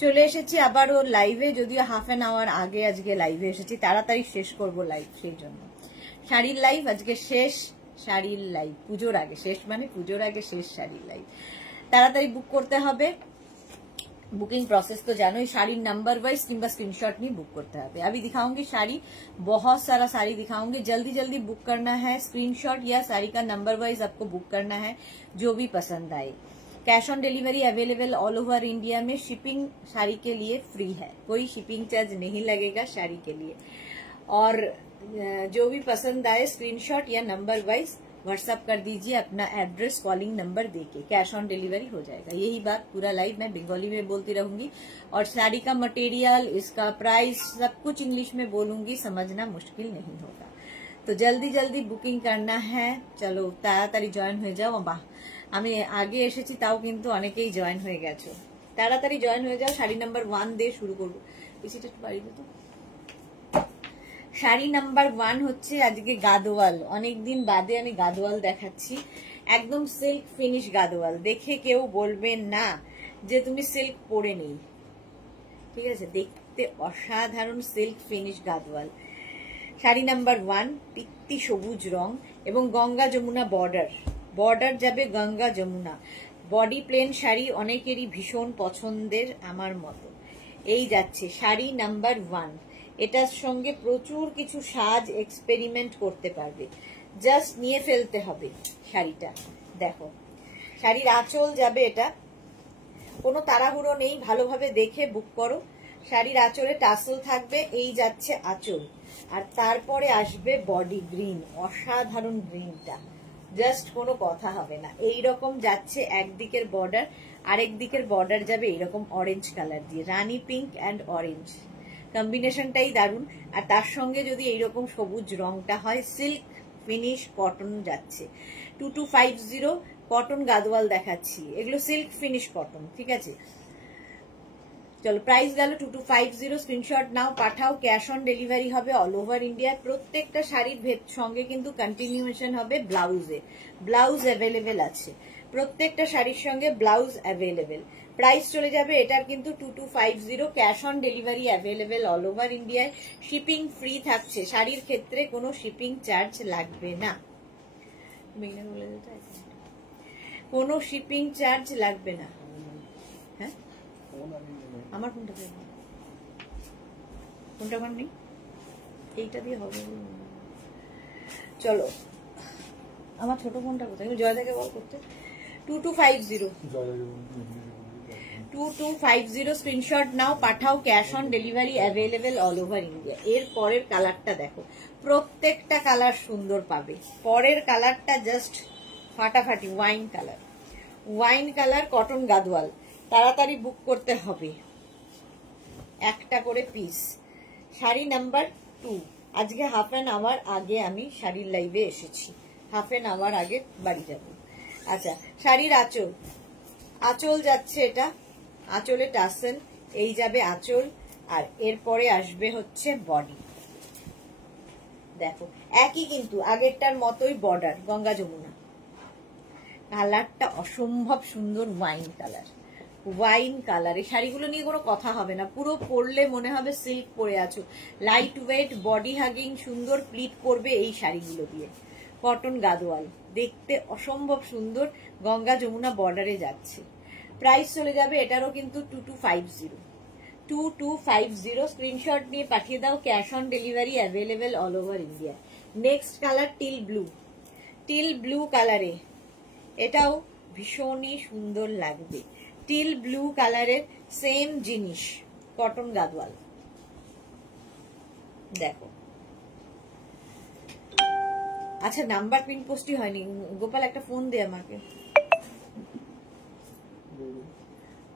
চলে এসেছি আবার ওর লাইভে, যদিও হাফ অ্যান আওয়ার আগে আজকে লাইভে এসেছি, তাড়াতাড়ি শেষ করব লাইভ, সেই জন্য শাড়ির লাইভ আজকে শেষ। শাড়ির লাইভ পুজোর আগে শেষ, মানে পুজোর আগে শেষ শাড়ির লাইভ। তাড়াতাড়ি বুক করতে হবে। बुकिंग प्रोसेस तो जानो, साड़ी नंबर वाइज किंबा स्क्रीनशॉट नहीं बुक करते हैं। अभी दिखाऊंगी साड़ी, बहुत सारा साड़ी दिखाऊंगी, जल्दी जल्दी बुक करना है। स्क्रीनशॉट या साड़ी का नंबर वाइज आपको बुक करना है, जो भी पसंद आए। Cash on delivery available all over India में। शिपिंग साड़ी के लिए फ्री है, कोई शिपिंग चार्ज नहीं लगेगा साड़ी के लिए। और जो भी पसंद आए स्क्रीनशॉट या नंबर वाइज व्हाट्सएप कर दीजिए अपना एड्रेस, कॉलिंग नंबर देके, कैश ऑन डिलीवरी हो जाएगा। यही बात पूरा लाइव मैं बंगाली में बोलती रहूंगी, और साड़ी का मटेरियल, इसका प्राइस, सब कुछ इंग्लिश में बोलूंगी, समझना मुश्किल नहीं होगा। तो जल्दी जल्दी बुकिंग करना है। चलो ताड़ाताड़ी जॉइन हो जाओ। বাহ, আমি আগে এসেছি তাও কিন্তু অনেকেই জয়েন হয়ে গেছো। তাড়াতাড়ি জয়েন হয়ে যাও। শাড়ি নাম্বার 1 দিয়ে শুরু করব। পিছিটা একটু বাড়িয়ে দাও তো। শাড়ি নাম্বার 1 হচ্ছে আজকে গাদোয়াল। অনেকদিন বাদে আমি গাদোয়াল দেখাচ্ছি, একদম সিল্ক ফিনিশ গাদোয়াল। দেখে কেউ বলবে না যে তুমি সিল্ক পরে নেই, ঠিক আছে? দেখতে অসাধারণ silk finish Gadwal. Sari number 1 পিত্তি সবুজ রং এবং গঙ্গা যমুনা বর্ডার, বর্ডার যাবে গঙ্গা যমুনা। বডি প্লেন শাড়ি অনেকেরই ভীষণ পছন্দের, আমার মতো। এই যাচ্ছে শাড়ি নাম্বার 1। এটার সঙ্গে প্রচুর কিছু সাজ এক্সপেরিমেন্ট করতে পারবে, জাস্ট নিয়ে ফেলতে হবে শাড়িটা। দেখো শাড়ির আঁচল যাবে, এটা কোনো তাড়াহুড়ো নেই, ভালোভাবে দেখে বুক করো। শাড়ির আঁচলে টাসেল থাকবে, এই যাচ্ছে আঁচল। আর তারপরে আসবে বডি গ্রিন, অসাধারণ গ্রিনটা, জাস্ট কোনো কথা হবে না। এইরকম যাচ্ছে একদিকের বর্ডার, আরেক দিকের বর্ডার যাবে এইরকম অরেঞ্জ কালার দিয়ে, রানী পিঙ্ক অ্যান্ড অরেঞ্জ কম্বিনেশনটাই দারুণ। আর তার সঙ্গে যদি এইরকম সবুজ রংটা হয়, সিল্ক ফিনিশ কটন যাচ্ছে। 2250 কটন গাদোয়াল দেখাচ্ছি, এগুলো সিল্ক ফিনিশ কটন, ঠিক আছে? চলো প্রাইস গেল 2250। স্ক্রিনশট নাও, পাঠাও। ক্যাশ অন ডেলিভারি হবে অল ওভার ইন্ডিয়া। প্রত্যেকটা শাড়ির সঙ্গে কিন্তু কন্টিনিউয়েশন হবে ব্লাউজে, ব্লাউজ অ্যাভেলেবেল আছে। প্রত্যেকটা শাড়ির সঙ্গে ব্লাউজ অ্যাভেলেবেল। প্রাইস চলে যাবে এটার কিন্তু 2250। Cash on delivery available all over ইন্ডিয়ায়। শিপিং ফ্রি থাকছে, শাড়ির ক্ষেত্রে কোনো শিপিং চার্জ লাগবে না। কোনো শিপিং চার্জ লাগবে না। হ্যাঁ, আমার কোনটা কোনটা আমার নেই, এইটা দিয়ে হবে। চলো আমার ছোট ফোনটা কোথায়, জয়দাকে বল করতে। 2250 স্ক্রিনশট নাও, পাঠাও। Cash on delivery available all over India. এর পরের কালারটা দেখো, প্রত্যেকটা কালার সুন্দর পাবে। পরের কালারটা জাস্ট ফাটাফাটি, wine colour, wine colour cotton Gadwal. তাড়াতাড়ি বুক করতে হবে, একটা করে পিস। শাড়ি নাম্বার 2। আজকে হাফ অ্যান আওয়ার আগে আমি শাড়ির লাইভে এসেছি, হাফ অ্যান আওয়ার আগে বাড়ি যাব। আচ্ছা, শাড়ির আঁচল, আঁচল যাচ্ছে এটা, আঁচলে টাসেল, এই যাবে আঁচল। আর এরপরে আসবে হচ্ছে বডি। দেখো একই কিন্তু আগেরটার মতোই বর্ডার, গঙ্গা যমুনা। কালারটা অসম্ভব সুন্দর, ওয়াইন কালার, ওয়াইন কালার। এই শাড়িগুলো নিয়ে কোনো কথা হবে না, পুরো পরলে মনে হবে সিল্ক পরে আছো। লাইট ওয়েট, বডি হাগিং, সুন্দর প্লিট করবে এই শাড়িগুলো দিয়ে। কটন গাদোয়াল, দেখতে অসম্ভব সুন্দর, গঙ্গা যমুনা বর্ডারে যাচ্ছে। প্রাইস চলে যাবে এটারও কিন্তু 2250। স্ক্রিনশট নিয়ে পাঠিয়ে দাও। Cash on delivery available all over India. Next colour teal blue, teal blue কালারে, এটাও ভীষণই সুন্দর লাগবে। টিল ব্লু কালারের সেম জিনিস, কটন গাদোয়াল। দেখো আচ্ছা, নাম্বার পিন পোস্টই হয়নি। গোপাল একটা ফোন দে আমাকে,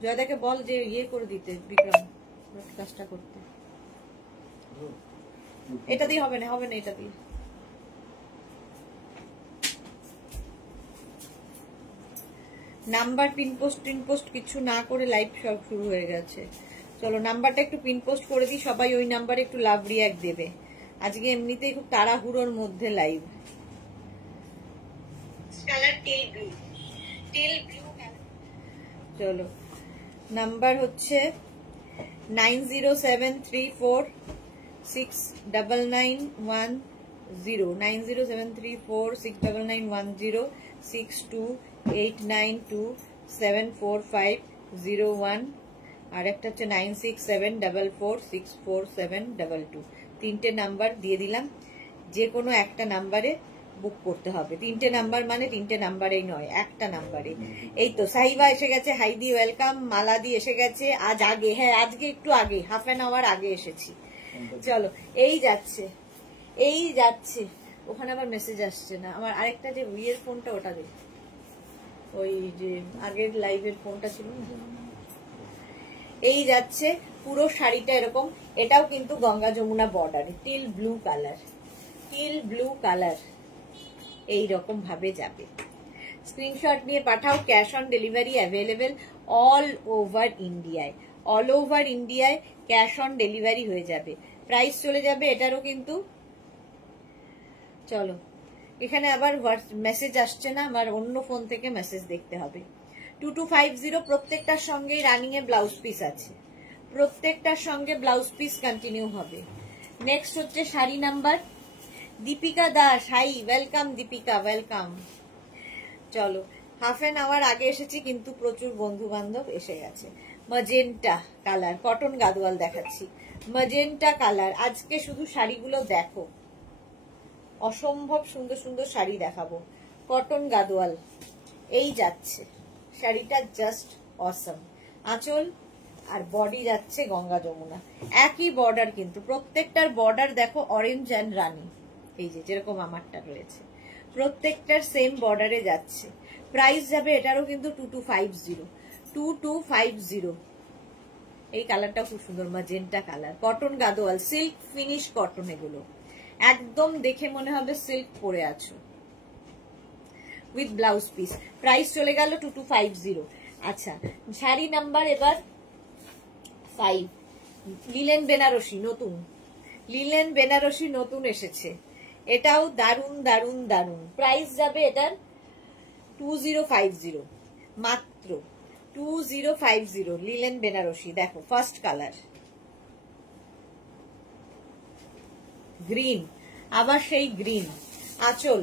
জয়দাকে বল যে ইয়ে করে দিতে, বিক্রম কাজটা করতে। এটা দিয়ে হবে না, হবে না, এটা দিয়ে। নাম্বার পিন পোস্ট কিছু না করে লাইভ সব শুরু হয়ে গেছে। চলো নাম্বারটা একটু পিন পোস্ট করে দিই, সবাই ওই নাম্বারে একটু লাভ রিয়াক্ট দেবে। আজকে এমনিতেই খুব তাড়াহুড়োর মধ্যে লাইভ। চলো নাম্বার হচ্ছে 9073469910 9073469910 6289274501 আর একটা হচ্ছে 9674464722 তিনটে নাম্বার দিয়ে দিলাম। যে কোনো একটা নাম্বারে বুক করতে হবে। তিনটে নাম্বার মানে তিনটে নাম্বারেই নয়, একটা নাম্বারে। এই তো সাহিবা এসে গেছে, হাইদি ওয়েলকাম, মালাদি এসে গেছে আজ আগে, হ্যাঁ আজকে একটু আগে, হাফ অ্যান আওয়ার আগে এসেছি। চলো এই যাচ্ছে এই যাচ্ছে, ওখানে আবার মেসেজ আসছে না আমার। আরেকটা যে উইয়ের ফোনটা ওটা দে, ওই যে আগের লাইভের ফোনটা ছিল না। এই যাচ্ছে পুরো শাড়িটা এরকম, এটাও কিন্তু গঙ্গা যমুনা বর্ডারে, teal blue colour, teal blue colour এইরকম ভাবে যাবে। স্ক্রিনশট নিয়ে পাঠাও। Cash on delivery available all over ইন্ডিয়ায়, অল ওভার ইন্ডিয়ায় ক্যাশ অন ডেলিভারি হয়ে যাবে। প্রাইস চলে যাবে এটারও কিন্তু। চলো এখানে আবার মেসেজ আসছে না, আমার অন্য ফোন থেকে মেসেজ দেখতে হবে। 2250 প্রত্যেকটার সঙ্গে রানিং এ ব্লাউজ পিস আছে, প্রত্যেকটার সঙ্গে ব্লাউজ পিস কন্টিনিউ হবে। নেক্সট হচ্ছে sari number Dipika Das, hi welcome Dipika, welcome. চলো হাফ অ্যান আওয়ার আগে এসেছি কিন্তু প্রচুর বন্ধু বান্ধব এসে গেছে। ম্যাজেন্টা কালার কটন গাদোয়াল দেখাচ্ছি, ম্যাজেন্টা কালার। আজকে শুধু শাড়িগুলো দেখো, অসম্ভব সুন্দর সুন্দর শাড়ি দেখাবো। কটন গাদোয়াল এই যাচ্ছে শাড়িটা, জাস্ট অসম। আঁচল আর বডি যাচ্ছে গঙ্গা যমুনা, একই বর্ডার কিন্তু প্রত্যেকটার বর্ডার দেখো অরেঞ্জ অ্যান্ড রানী, এই যে যেরকম আমারটা রয়েছে প্রত্যেকটার সেম বর্ডারে যাচ্ছে। প্রাইস যাবে এটারও কিন্তু 2250। এই কালারটা খুব সুন্দর, magenta colour, cotton Gadwal, silk finish cotton, এগুলো একদম দেখে মনে হবে সিল্ক পরে আছো, উইথ ব্লাউজ পিস। প্রাইস চলে গেল 2250। আচ্ছা শাড়ি নাম্বার এবার 5, লিলেন বেনারসি নতুন, লিলেন বেনারসি নতুন এসেছে, এটাও দারুন দারুন দারুন। প্রাইস যাবে এটার 2050, মাত্র 2050। লিলেন বেনারসি দেখো, ফার্স্ট কালার গ্রিন, আবার সেই গ্রিন। আঁচল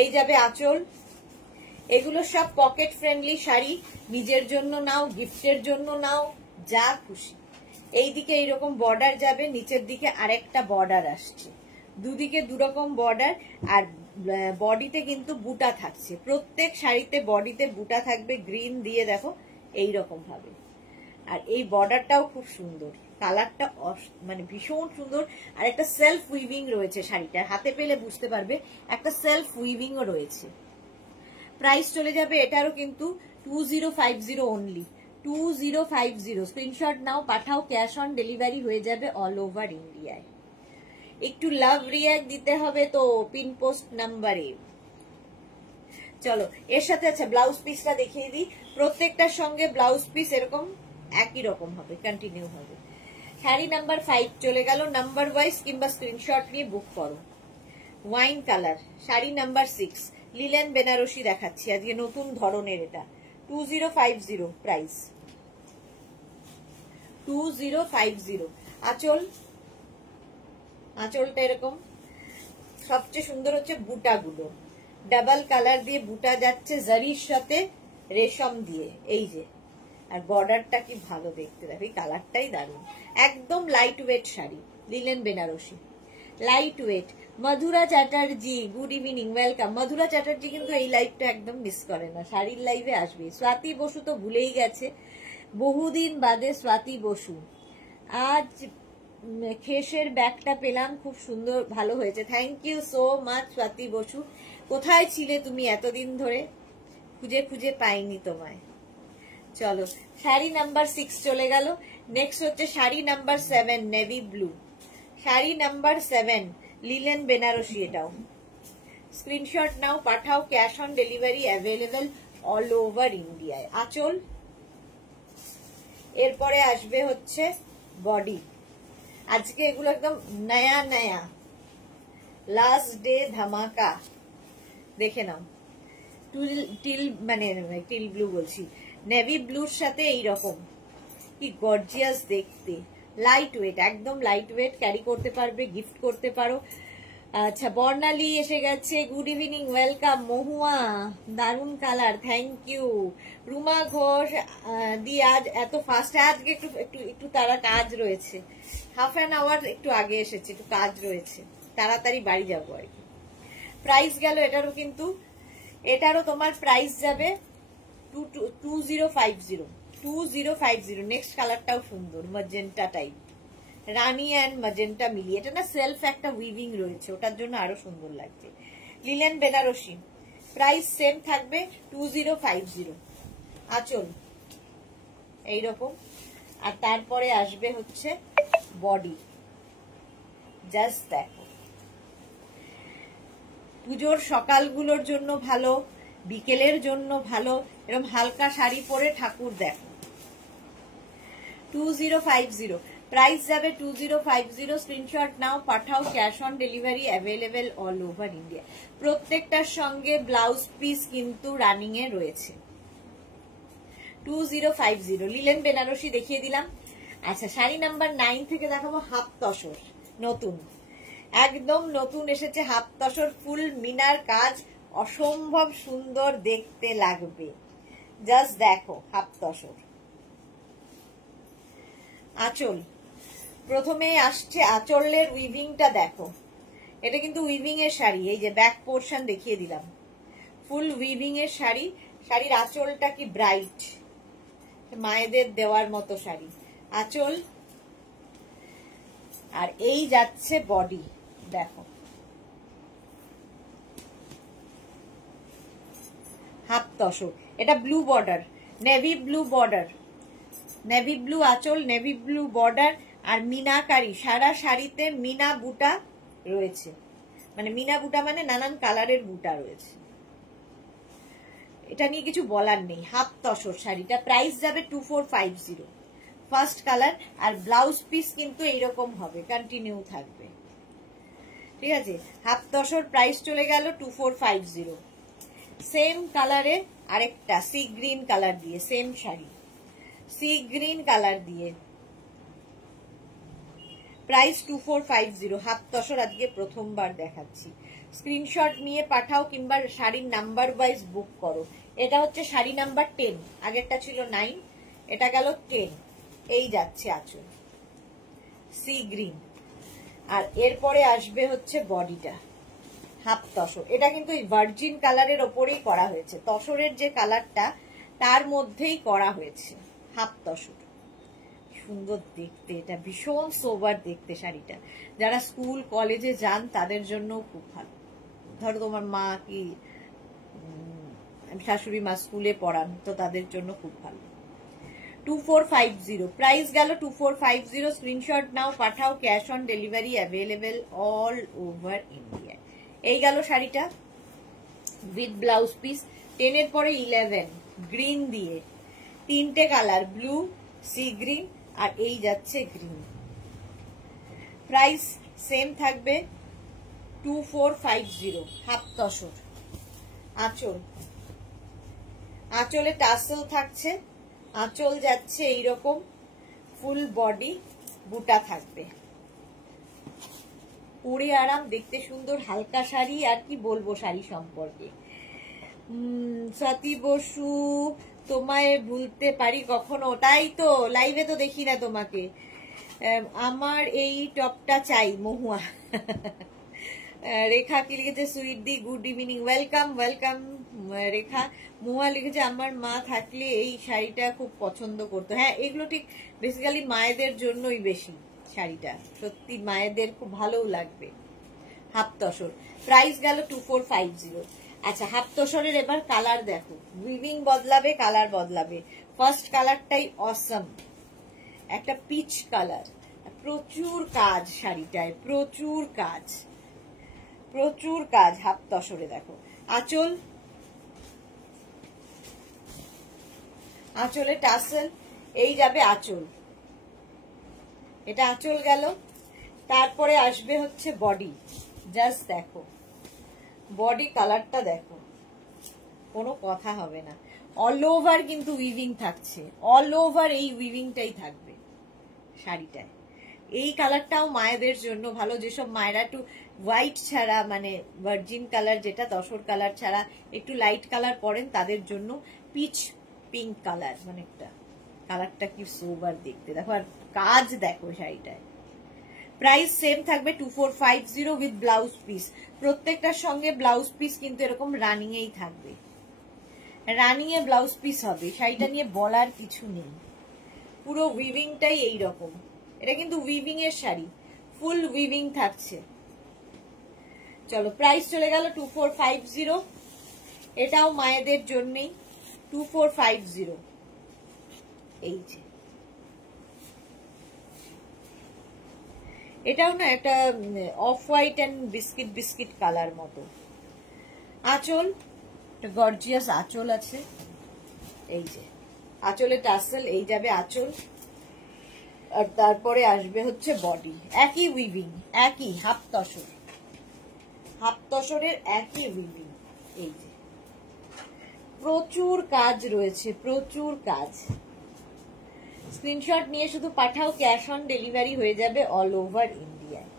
এই যাবে আঁচল। এগুলো সব পকেট ফ্রেন্ডলি শাড়ি, নিজের জন্য নাও, গিফটের জন্য নাও, যা খুশি। এইদিকে এইরকম বর্ডার যাবে, নিচের দিকে আরেকটা বর্ডার আসছে, দুদিকে দুরকম বর্ডার, আর বডিতে কিন্তু বুটা থাকছে, প্রত্যেক শাড়িতে বডিতে বুটা থাকবে গ্রিন দিয়ে দেখো এইরকম ভাবে। আর এই বর্ডারটাও খুব সুন্দর, কালারটা মানে ভীষণ সুন্দর। আর একটা সেলফ উইভিং রয়েছে শাড়িটা, হাতে পেলে বুঝতে পারবে একটা সেলফ উইভিং ও রয়েছে। প্রাইস চলে যাবে এটারও কিন্তু 2050 অনলি, 2050। স্ক্রিনশট নাও, পাঠাও, ক্যাশ অন ডেলিভারি হয়ে যাবে অল ওভার ইন্ডিয়ায়। একটু লাভ রিয়াক্ট দিতে হবে তো পিন পোস্ট নাম্বারে। চলো এর সাথে আচ্ছা ব্লাউজ পিসটা দেখিয়ে দিই, প্রত্যেকটার সঙ্গে ব্লাউজ পিস এরকম একই রকম হবে, কন্টিনিউ হবে। শাড়ি নাম্বার 5 চলে গেল, নাম্বার ওয়াইজ কিংবা স্ক্রিনশট নিয়ে বুক করো। Wine colour sari number 6, linen Banarasi দেখাচ্ছি আজকে নতুন ধরনের, এটা 2050 প্রাইস, 2050। আঁচল, আঁচলটা এরকম, সবচেয়ে সুন্দর হচ্ছে বুটাগুলো, ডাবল কালার দিয়ে বুটা যাচ্ছে জারির সাথে রেশম দিয়ে, এই যে। আর বর্ডারটা কি ভালো দেখতে, দেখো এই কালারটাই দারুণ, একদম light weight sari, linen Banarasi light weight. Madhura Chatterjee good evening, welcome. Madhura Chatterjee কিন্তু এই লাইভটা একদম মিস করে না, শাড়ির লাইভে আসবে। স্বাতি বসু তো ভুলেই গেছে, বহুদিন বাদে স্বাতি বসু। আজ খেসের ব্যাগটা পেলাম, খুব সুন্দর, ভালো হয়েছে, thank you so much Swati Basu. কোথায় ছিলে তুমি এতদিন ধরে, খুঁজে খুঁজে পাইনি তোমায়। চলো শাড়ি নাম্বার 6 চলে গেল। নেক্সট হচ্ছে sari number 7, navy blue. Sari number 7 linen Banarasi, এটাও স্ক্রিনশট নাও, পাঠাও, cash on delivery available all over ইন্ডিয়ায়। আঁচল, এরপরে আসবে হচ্ছে বডি। আজকে এগুলো একদম নয়া নয়া, লাস্ট ডে ধামাকা, দেখে নাও। টিল মানে টিল ব্লু বলছি, নেভি ব্লুর সাথে এইরকম কি গর্জিয়াস দেখতে, লাইট ওয়েট, একদম লাইট ওয়েট, ক্যারি করতে পারবে, গিফট করতে পারো। আচ্ছা, বর্ণালী এসে গেছে, গুড ইভিনিং, ওয়েলকাম। মহুয়া, দারুন colour, thank you. Ruma Ghosh দি, আজ এত ফাস্ট, আজকে একটু একটু একটু তারা কাজ রয়েছে, হাফ অ্যান আওয়ার একটু আগে এসেছে, একটু কাজ রয়েছে, তাড়াতাড়ি বাড়ি যাবো আর কি। প্রাইস গেল এটারও, কিন্তু এটারও তোমার প্রাইস যাবে 2050। নেক্সট কালারটাও সুন্দর, magenta type, Rani and magenta মিলিয়ে, এটা না সেলফ একটা উইভিং রয়েছে, ওটার জন্য আরো সুন্দর লাগছে। লিলেন বেনারসি, প্রাইস সেম থাকবে 2050। আঁচল এইরকম, আর তারপরে আসবে হচ্ছে বডি। জাস্ট দেখো, পুজোর সকালগুলোর জন্য ভালো, বিকেলের জন্য ভালো, এরকম হালকা শাড়ি পরে ঠাকুর দেখো। 2050, প্রাইস যাবে 2050। স্ক্রিনশট নাও, পাঠাও, cash on delivery available all over India. প্রত্যেকটার সঙ্গে ব্লাউজ পিস কিন্তু রানিং এ রয়েছে। 2050 লিলেন বেনারসি দেখিয়ে দিলাম। আচ্ছা, শাড়ি নাম্বার 9 থেকে দেখাবো হাফ তসর, নতুন, একদম নতুন এসেছে হাফ তসর, ফুল মিনার কাজ, অসম্ভব সুন্দর দেখতে লাগবে। জাস্ট দেখো হাফ তসর। আঁচল, প্রথমে আসছে আঁচলের উইভিংটা দেখো, এটা কিন্তু উইভিং এর শাড়ি, এই যে ব্যাক পোর্শন দেখিয়ে দিলাম, ফুল উইভিং এর শাড়ি। শাড়ির আঁচলটা কি ব্রাইট, মায়েদের দেওয়ার মতো শাড়ি আঁচল। আর এই যাচ্ছে বডি, দেখো হাফ তসর, এটা blue border, navy blue border, navy blue আঁচল, নেভি ব্লু বর্ডার, আর মিনাকারি, সারা শাড়িতে মিনা বুটা রয়েছে, মানে মিনা বুটা মানে নানান কালারের বুটা রয়েছে, এটা নিয়ে কিছু বলার নেই। হাফ তসর শাড়িটা, প্রাইস যাবে 2450। ফার্স্ট কালার, আর ব্লাউজ পিস কিন্তু এইরকম হবে, কন্টিনিউ থাকবে, ঠিক আছে। হাফ তসর প্রাইস চলে গেল 2450। সেম কালারে আরেকটা সি গ্রিন কালার দিয়ে, same sari sea green colour দিয়ে, প্রাইস 2450। হাফ তসর আজকে প্রথমবার দেখাচ্ছি, স্ক্রিনশট নিয়ে পাঠাও কিংবা শাড়ির নাম্বার ওয়াইজ বুক করো। এটা হচ্ছে শাড়ি নাম্বার 10, আগেরটা ছিল 9, এটা গেল 10। এই যাচ্ছে আঁচল সি গ্রিন, আর এরপরে আসবে হচ্ছে বডিটা হাফ তসর। এটা কিন্তু ভার্জিন কালারের ওপরেই করা হয়েছে, তসরের যে কালারটা তার মধ্যেই করা হয়েছে হাফ তসর। সুন্দর দেখতে, এটা ভীষণ সোবার দেখতে শাড়িটা, যারা স্কুল কলেজে যান তাদের জন্য খুব ভালো। ধরো তোমার মা কি শাশুড়ি মা স্কুলে পড়ান, তো তাদের জন্য খুব ভালো। 2450, প্রাইস গেল 2450। স্ক্রিনশট নাও, পাঠাও, cash on delivery available all over India. এই গেল শাড়িটা উইথ ব্লাউজ পিস। 10 এর পরে 11 গ্রিন দিয়ে, তিনটে কালার, ব্লু, সি গ্রিন, আর এই যাচ্ছে গ্রিন। প্রাইস সেম থাকবে 2450। হাফ তসর আঁচল, আঁচলে টাসেল থাকছে, আঁচল যাচ্ছে এইরকম, ফুল বডি বুটা থাকবে, পরে আরাম, দেখতে সুন্দর, হালকা শাড়ি। আর কি বলবো শাড়ি সম্পর্কে। সতী বসু, তোমায় ভুলতে পারি কখনো? তাই তো, লাইভে তো দেখি না তোমাকে। আমার এই টপটা চাই, মহুয়া। রেখা কি লিখেছে, সুইট দি, গুড ইভিনিং, ওয়েলকাম ওয়েলকাম রেখা। মহুয়া লিখেছে আমার মা থাকলে এই শাড়িটা খুব পছন্দ করতো। হ্যাঁ, এগুলো ঠিক বেসিক্যালি মায়েদের জন্যই বেশি, শাড়িটা সত্যি মায়েদের খুব ভালো লাগবে। হাফ তসর, প্রাইস গেল 2450। আচ্ছা, হাফ তসরের এবার কালার দেখো, উইভিং বদলাবে, কালার বদলাবে। ফার্স্ট কালারটাই অসম, একটা পিচ কালার, প্রচুর কাজ শাড়িটায়, প্রচুর কাজ, প্রচুর কাজ। হাফ তসরে দেখো আঁচল, আঁচলে টাসেল, এই যাবে আঁচল, এটা আঁচল গেল। তারপরে আসবে হচ্ছে বডি। জাস্ট দেখো বডি কালারটা দেখো, কোনো কথা হবে না, অল ওভার কিন্তু উইভিং থাকছে, অল ওভার এই উইভিংটাই থাকবে শাড়িটায়। এই কালারটাও মায়েদের জন্য ভালো, যেসব মায়েরা একটু হোয়াইট ছাড়া মানে ভার্জিন কালার যেটা তসর কালার ছাড়া একটু লাইট কালার পরেন তাদের জন্য। পিচ পিঙ্ক কালার, মানে একটা কালারটা কি সোবার দেখতে, দেখো আর কাজ দেখো শাড়িটায়। প্রাইস সেম থাকবে 2450 উইথ ব্লাউজ পিস। প্রত্যেকটার সঙ্গে ব্লাউজ পিস কিন্তু এরকম রানিং এই থাকবে, রানিং এ ব্লাউজ পিস হবে। শাড়িটা নিয়ে বলার কিছু নেই, পুরো উইভিংটাই এইরকম। এটা কিন্তু উইভিং এর শাড়ি, ফুল উইভিং থাকছে। চলো প্রাইস চলে গেল 2450। এটাও মায়েদের জন্যই 2450। এই যে এটাও না একটা off white and biscuit biscuit colour মতো। আঁচল, গর্জিয়াস আঁচল আছে। এই যে আঁচলে টাসেল, এই যাবে আঁচল, আর তারপরে আসবে হচ্ছে বডি। একই উইভিং, একই হাফ তসর, হাফ তসরের একই উইভিং। এই যে প্রচুর কাজ রয়েছে, প্রচুর কাজ। স্ক্রিনশট নিয়ে শুধু পাঠাও, ক্যাশ অন ডেলিভারি হয়ে যাবে অল ওভার ইন্ডিয়ায়।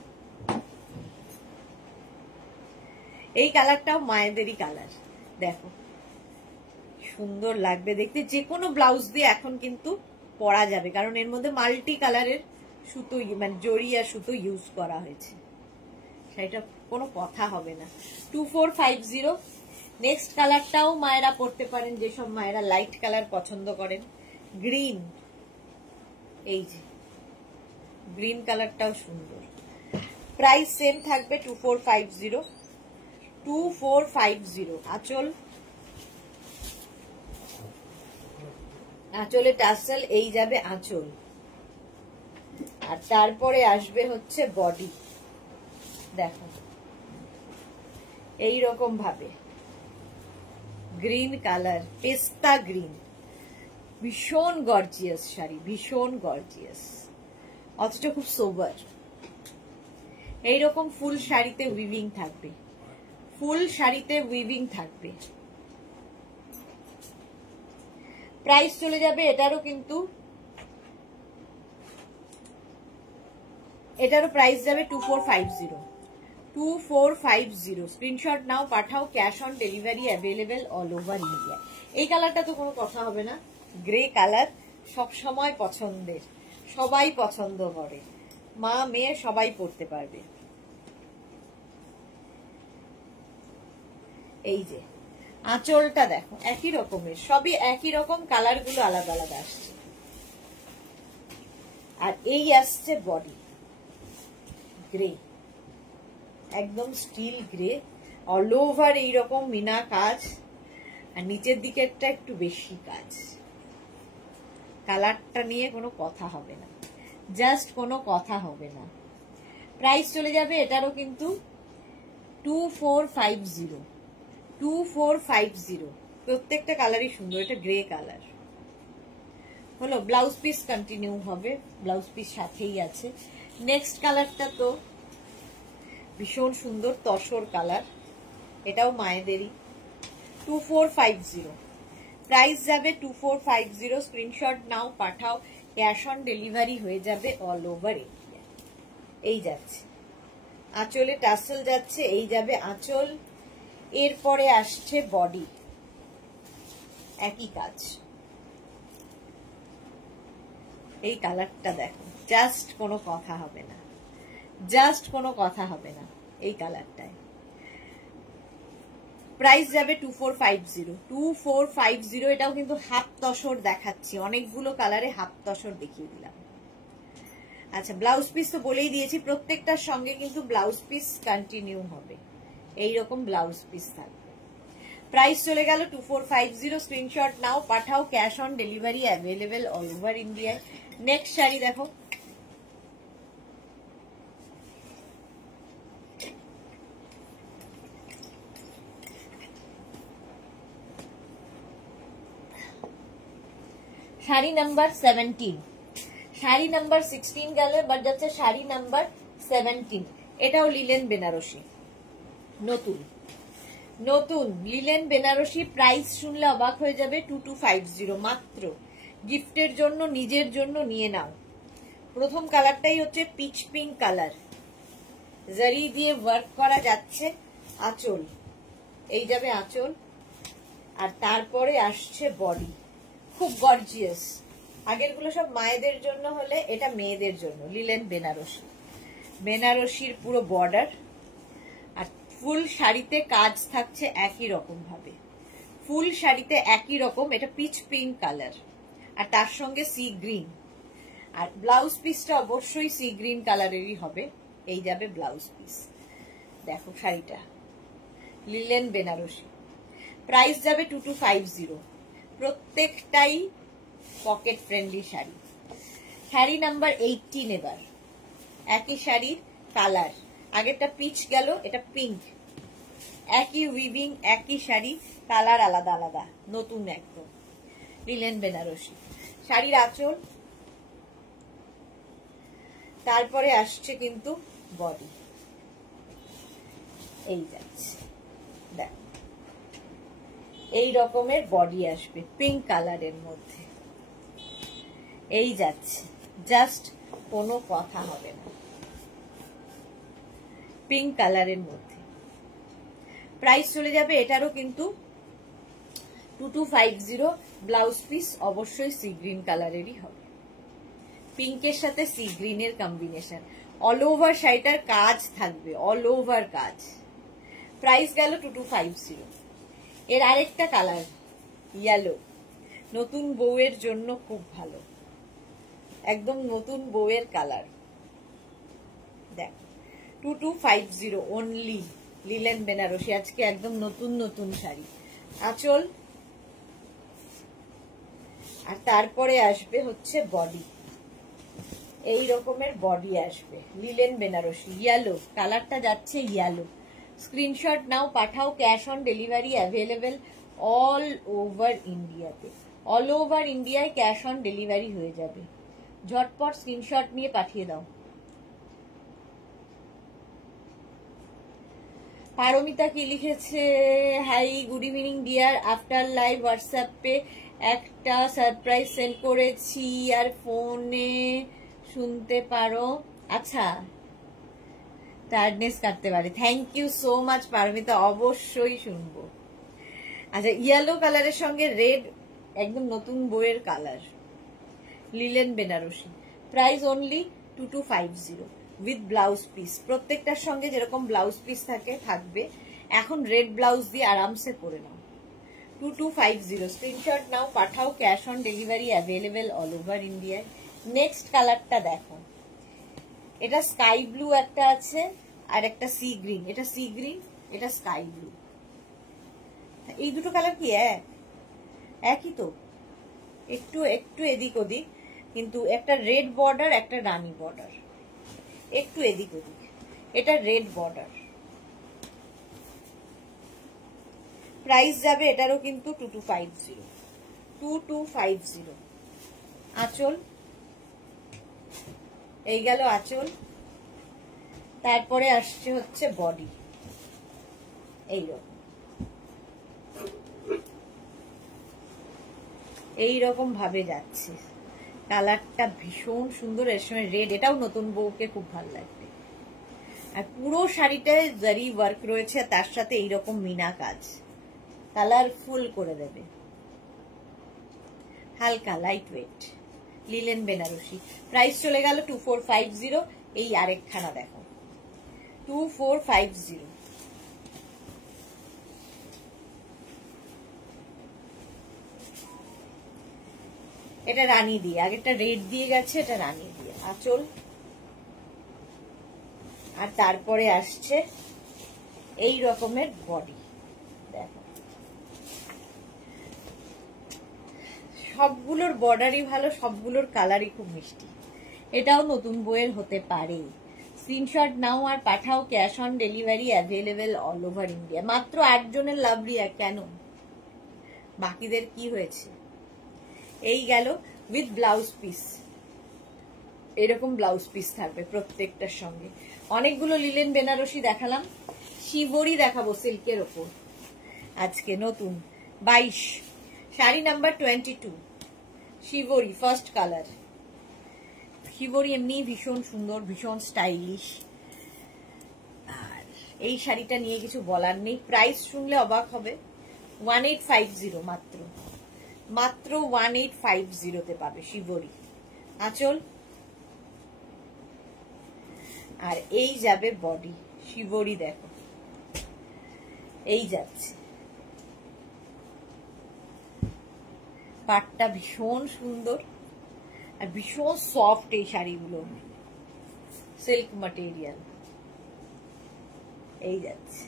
এই কালারটাও মায়েদেরই কালার, দেখো সুন্দর লাগবে দেখতে। যে কোনো ব্লাউজ দিয়ে এখন কিন্তু পরা যাবে, কারণ এর মধ্যে মাল্টি কালারের সুতো মানে জড়ি আর সুতো ইউজ করা হয়েছে। সেটা কোনো কথা হবে না। 2450। নেক্সট কালারটাও মায়েরা পরতে পারেন, যেসব মায়েরা লাইট কালার পছন্দ করেন। গ্রিন, এই যে গ্রিন কালারটাও সুন্দর। প্রাইস সেম থাকবে 2450। 2450। আঁচল, আঁচলে টাসেল, এই যাবে আঁচল, আর তারপরে আসবে হচ্ছে বডি। দেখো এই রকম ভাবে গ্রিন কালার, পেস্তা গ্রিন, ভীষণ গর্জিয়াস শাড়ি, ভীষণ গর্জিয়াস, অথচ খুব সোবার। এইরকম ফুল শাড়িতে উইভিং থাকবে, ফুল শাড়িতে উইভিং থাকবে। প্রাইস চলে যাবে এটারও, কিন্তু এটারও প্রাইস যাবে 2450। 2450। স্ক্রিনশট নাও, পাঠাও, cash on delivery available all over India. এই কালারটা তো কোনো কথা হবে না, গ্রে কালার সব সময় পছন্দের, সবাই পছন্দ করে, মা মেয়ে সবাই পরতে পারবে। এই যে আঁচলটা দেখো একই রকমের, সবই একই রকম, কালার গুলো আলাদা আলাদা আসছে। আর এই আসছে বডি, গ্রে, একদম স্টিল গ্রে, অল ওভার এইরকম মিনা কাজ, আর নিচের দিকেরটা একটু বেশি কাজ। কালারটা নিয়ে কোনো কথা হবে না, জাস্ট কোনো কথা হবে না। প্রাইস চলে যাবে এটারও কিন্তু 2450। 2450। প্রত্যেকটা কালারই সুন্দর। এটা গ্রে কালার হলো। ব্লাউজ পিস কন্টিনিউ হবে, ব্লাউজ পিস সাথেই আছে। নেক্সট কালারটা তো ভীষণ সুন্দর, তসর কালার, এটাও মায়েদেরই। 2450। প্রাইস যাবে 2450। স্ক্রিনশট নাও, পাঠাও, ক্যাশ অন ডেলিভারি হয়ে যাবে অল ওভার ইন্ডিয়া। এই যাচ্ছে আঁচলে টাসেল যাচ্ছে, এই যাবে আঁচল, এরপরে আসছে বডি, একই কাজ। এই কালারটা দেখো, জাস্ট কোনো কথা হবে না, জাস্ট কোনো কথা হবে না এই কালারটায়। প্রাইস যাবে 2450। 2450। এটাও কিন্তু হাফ তসর দেখাচ্ছি, অনেকগুলো কালারে হাফ তসর দেখিয়ে দিলাম। আচ্ছা, ব্লাউজ পিস তো বলেই দিয়েছি, প্রত্যেকটার সঙ্গে কিন্তু ব্লাউজ পিস কন্টিনিউ হবে, এইরকম ব্লাউজ পিস থাকবে। প্রাইস চলে গেল 2450। স্ক্রিনশট নাও, পাঠাও, cash on delivery available all over ইন্ডিয়ায়। নেক্সট শাড়ি দেখো, শাড়ি নাম্বার 17। শাড়ি নাম্বার 16 গেল, এবার যাচ্ছে শাড়ি নাম্বার 17। এটাও লিলেন বেনারসি, নতুন। নতুন লিলেন বেনারসি, প্রাইস শুনলে অবাক হয়ে যাবে, 2250 মাত্র। গিফটের জন্য, নিজের জন্য নিয়ে নাও। প্রথম কালারটাই হচ্ছে পিচ পিঙ্ক কালার, জারি দিয়ে ওয়ার্ক করা যাচ্ছে। আঁচল, এই যাবে আঁচল, আর তারপরে আসছে বডি, খুব গর্জিয়াস। আগেরগুলো সব মায়েদের জন্য হলে এটা মেয়েদের জন্য। লিলেন বেনারসি, বেনারসির পুরো বর্ডার, আর ফুল শাড়িতে কাজ থাকছে একই রকম ভাবে, ফুল শাড়িতে একই রকম। এটা পিচ পিঙ্ক কালার, আর তার সঙ্গে সি গ্রিন, আর ব্লাউজ পিসটা অবশ্যই সি গ্রিন কালারেরই হবে। এই যাবে ব্লাউজ পিস। দেখো শাড়িটা লিলেন বেনারসি, প্রাইস যাবে 2250। প্রত্যেকটাই pocket friendly sari. Sari number 18 এবার। একই শাড়ির কালার, আগেরটা পিচ গেল, এটা পিঙ্ক। একই উইভিং, একই শাড়ি, কালার আলাদা আলাদা, নতুন একদম। লিলেন বেনারসি, শাড়ির আঁচল, তারপরে আসছে কিন্তু বডি। এই যাচ্ছে, দেখ এই রকমের বডি আসবে পিঙ্ক কালারের মধ্যে। এই যাচ্ছে, জাস্ট কোনো কথা হবে না, পিঙ্ক কালারের মধ্যে। প্রাইস চলে যাবে এটারও কিন্তু 2250। ব্লাউজ পিস অবশ্যই সি গ্রিন কালারেরই হবে, পিঙ্কের সাথে সি গ্রিনের কম্বিনেশন। অল ওভার শাড়িটার কাজ থাকবে, অল ওভার কাজ। প্রাইস গেল 2250। এর আরেকটা কালার ইয়েলো, নতুন বউয়ের জন্য খুব ভালো, একদম নতুন বউয়ের কালার। দেখ 2250 অনলি। লিলেন বেনারসি, আজকে একদম নতুন নতুন শাড়ি। আঁচল, আর তারপরে আসবে হচ্ছে বডি। এই রকমের বডি আসবে লিলেন বেনারসি, ইয়েলো কালারটা যাচ্ছে, ইয়েলো। স্ক্রিনশট নাও, পাঠাও। Cash on delivery available all over ইন্ডিয়াতে। অল ওভার ইন্ডিয়ায় ক্যাশ অন ডেলিভারি হয়ে যাবে। ঝটপট স্ক্রিনশট নিয়ে পাঠিয়ে দাও। পারমিতা কি লিখেছে? Hi, good evening dear. After live হোয়াটসঅ্যাপে একটা সারপ্রাইজ সেন্ড করেছি, আর ফোনে শুনতে পারো। আচ্ছা, টায়ার্ডনেস কাটতে পারে। Thank you so much Paromita, অবশ্যই শুনবো। আচ্ছা, ইয়েলো কালারের সঙ্গে রেড, একদম নতুন বইয়ের colour. Linen Banarasi, price only 2250 with blouse piece. প্রত্যেকটার সঙ্গে যেরকম ব্লাউজ পিস থাকে থাকবে। এখন রেড ব্লাউজ দিয়ে আরামসে পরে নাও। 2250 স্ক্রিনশট নাও, পাঠাও। Cash on delivery available all over ইন্ডিয়ায়। নেক্সট কালারটা দেখো, এটা স্কাই ব্লু একটা আছে, আর একটা সি গ্রিন। এটা সি গ্রিন, এটা স্কাই ব্লু। এই দুটো কালার কি একই তো, একটু একটু এদিক ওদিক, কিন্তু একটা রেড বর্ডার, একটা রানী বর্ডার, একটু এদিক ওদিক। এটা রেড বর্ডার। প্রাইস যাবে এটারও কিন্তু 2250। আঁচল, এই গেল আঁচল, তারপরে আসছে হচ্ছে বডি। এইরকম ভাবে যাচ্ছে। কালারটা ভীষণ সুন্দর, এর সময় রেড, এটাও নতুন বউকে খুব ভালো লাগবে। আর পুরো শাড়িটায় জারি ওয়ার্ক রয়েছে, তার সাথে এইরকম মিনা কাজ, কালারফুল করে দেবে। হালকা light weight, linen Banarasi. Price চলে গেল 2450। এই আরেকখানা দেখো, 2450। এটা রানী দিয়ে, আগেরটা রেড দিয়ে গেছে, এটা রানী দিয়ে। আঁচল, আর তারপরে আসছে এই রকমের বডি। দেখো সবগুলোর বর্ডারই ভালো, সবগুলোর কালারই খুব মিষ্টি। এটাও নতুন বইয়ের হতে পারে। স্ক্রিনশট নাও আর পাঠাও। Cash on delivery available all over India. মাত্র 8 জনের লাভ রিয়া, কেন বাকিদের কি হয়েছে? এই গেল উইথ ব্লাউজ পিস। এরকম ব্লাউজ পিস থাকবে প্রত্যেকটার সঙ্গে। অনেকগুলো লিলেন বেনারসি দেখালাম, শিবরি দেখাবো সিল্কের ওপর। আজকে নতুন 22 শাড়ি নাম্বার 22 শিবরি ফার্স্ট কালার। শিবরি এমনি ভীষণ সুন্দর, ভীষণ স্টাইলিশ। আর এই শাড়িটা নিয়ে কিছু বলার নেই, প্রাইস শুনলে অবাক হবে। 1850 মাত্র, মাত্র 1850 তে পাবে শিবরি। আঁচল আর এই যাবে বডি। শিবরি দেখো এই যাচ্ছে, পাটটা ভীষণ সুন্দর আর ভীষণ সফট। এই শাড়িগুলো সিল্ক ম্যাটেরিয়াল। এই যাচ্ছে,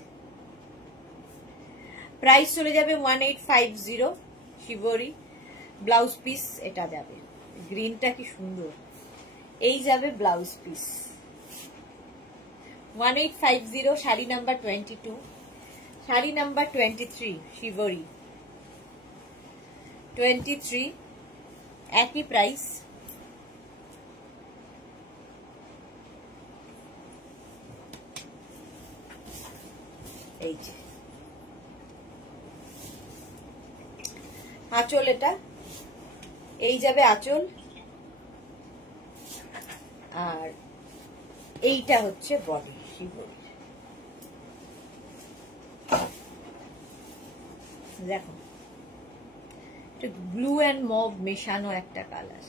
প্রাইস চলে যাবে 1850 শিবরি। ব্লাউজ পিস এটা যাবে, গ্রিনটা কি সুন্দর। এই যাবে blouse piece 1850। Sari number 22। Sari number 23 শিবরি 23, একই প্রাইস। এই যে আঁচল, এটা এই যাবে আঁচল আর এইটা হচ্ছে বডি শিবরি। দেখো ব্লু অ্যান্ড মভ মেশানো একটা কালার,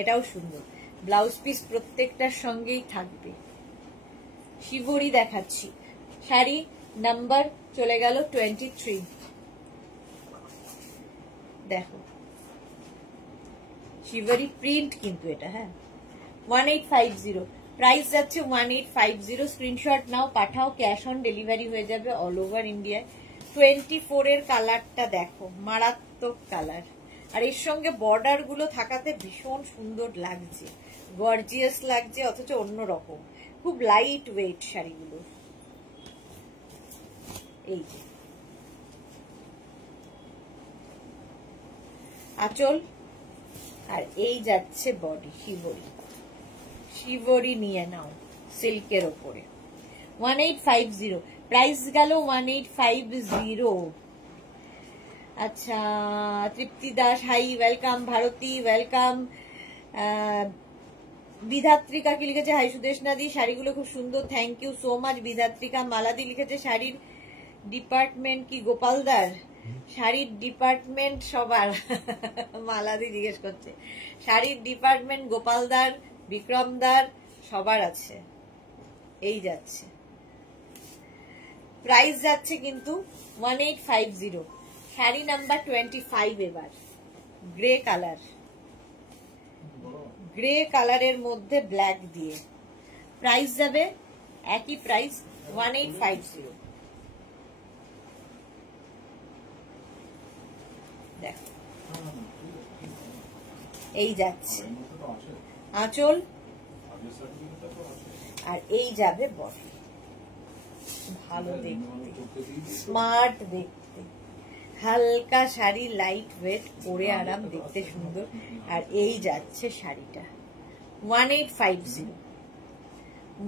এটাও সুন্দর। ব্লাউজ পিস প্রত্যেকটার সঙ্গেই থাকবে। শিবরি দেখাচ্ছি, শাড়ি নাম্বার চলে গেল 23। দেখো শিবরি প্রিন্ট কিন্তু এটা, হ্যাঁ 1850, প্রাইস যাচ্ছে 1850। স্ক্রিনশট নাও, পাঠাও, ক্যাশ অন ডেলিভারি হয়ে যাবে অল ওভার ইন্ডিয়ায়। 24 এর কালারটা দেখো, মারাত্মক কালার। আর এর সঙ্গে বর্ডার গুলো থাকাতে ভীষণ সুন্দর লাগছে, গর্জিয়াস লাগছে, অথচ অন্যরকম, খুব লাইট ওয়েট শাড়িগুলো। এই যে আঁচল আর এই যাচ্ছে বডি শিবরি। শিবরি নিয়ে নাও সিল্কের ওপরে 1850, প্রাইস গেল 1850। আচ্ছা Tripti Das hi welcome, Bharati welcome, Bidhatrika কি লিখেছে হাই সুদেশনা দি, শাড়িগুলো খুব সুন্দর, thank you so much Bidhatrika. মালাদি লিখেছে শাড়ির ডিপার্টমেন্ট কি গোপালদার? শাড়ির ডিপার্টমেন্ট সবার মালাদি জিজ্ঞেস করছে, শাড়ির ডিপার্টমেন্ট গোপালদার, বিক্রমদার সবার আছে। এই যাচ্ছে, প্রাইস যাচ্ছে কিন্তু 1850। শাড়ি নাম্বার 25 এবার গ্রে কালার, গ্রে কালারের মধ্যে ব্ল্যাক দিয়ে, প্রাইস যাবে একই প্রাইস 1850। দেখো এই যাচ্ছে আঁচল আর এই যাবে বডি। ভালো দেখতে, স্মার্ট দেখতে, হালকা শাড়ি, লাইট ওয়েট, পরে আরাম, দেখতে সুন্দর। আর এই যাচ্ছে শাড়িটা 1850,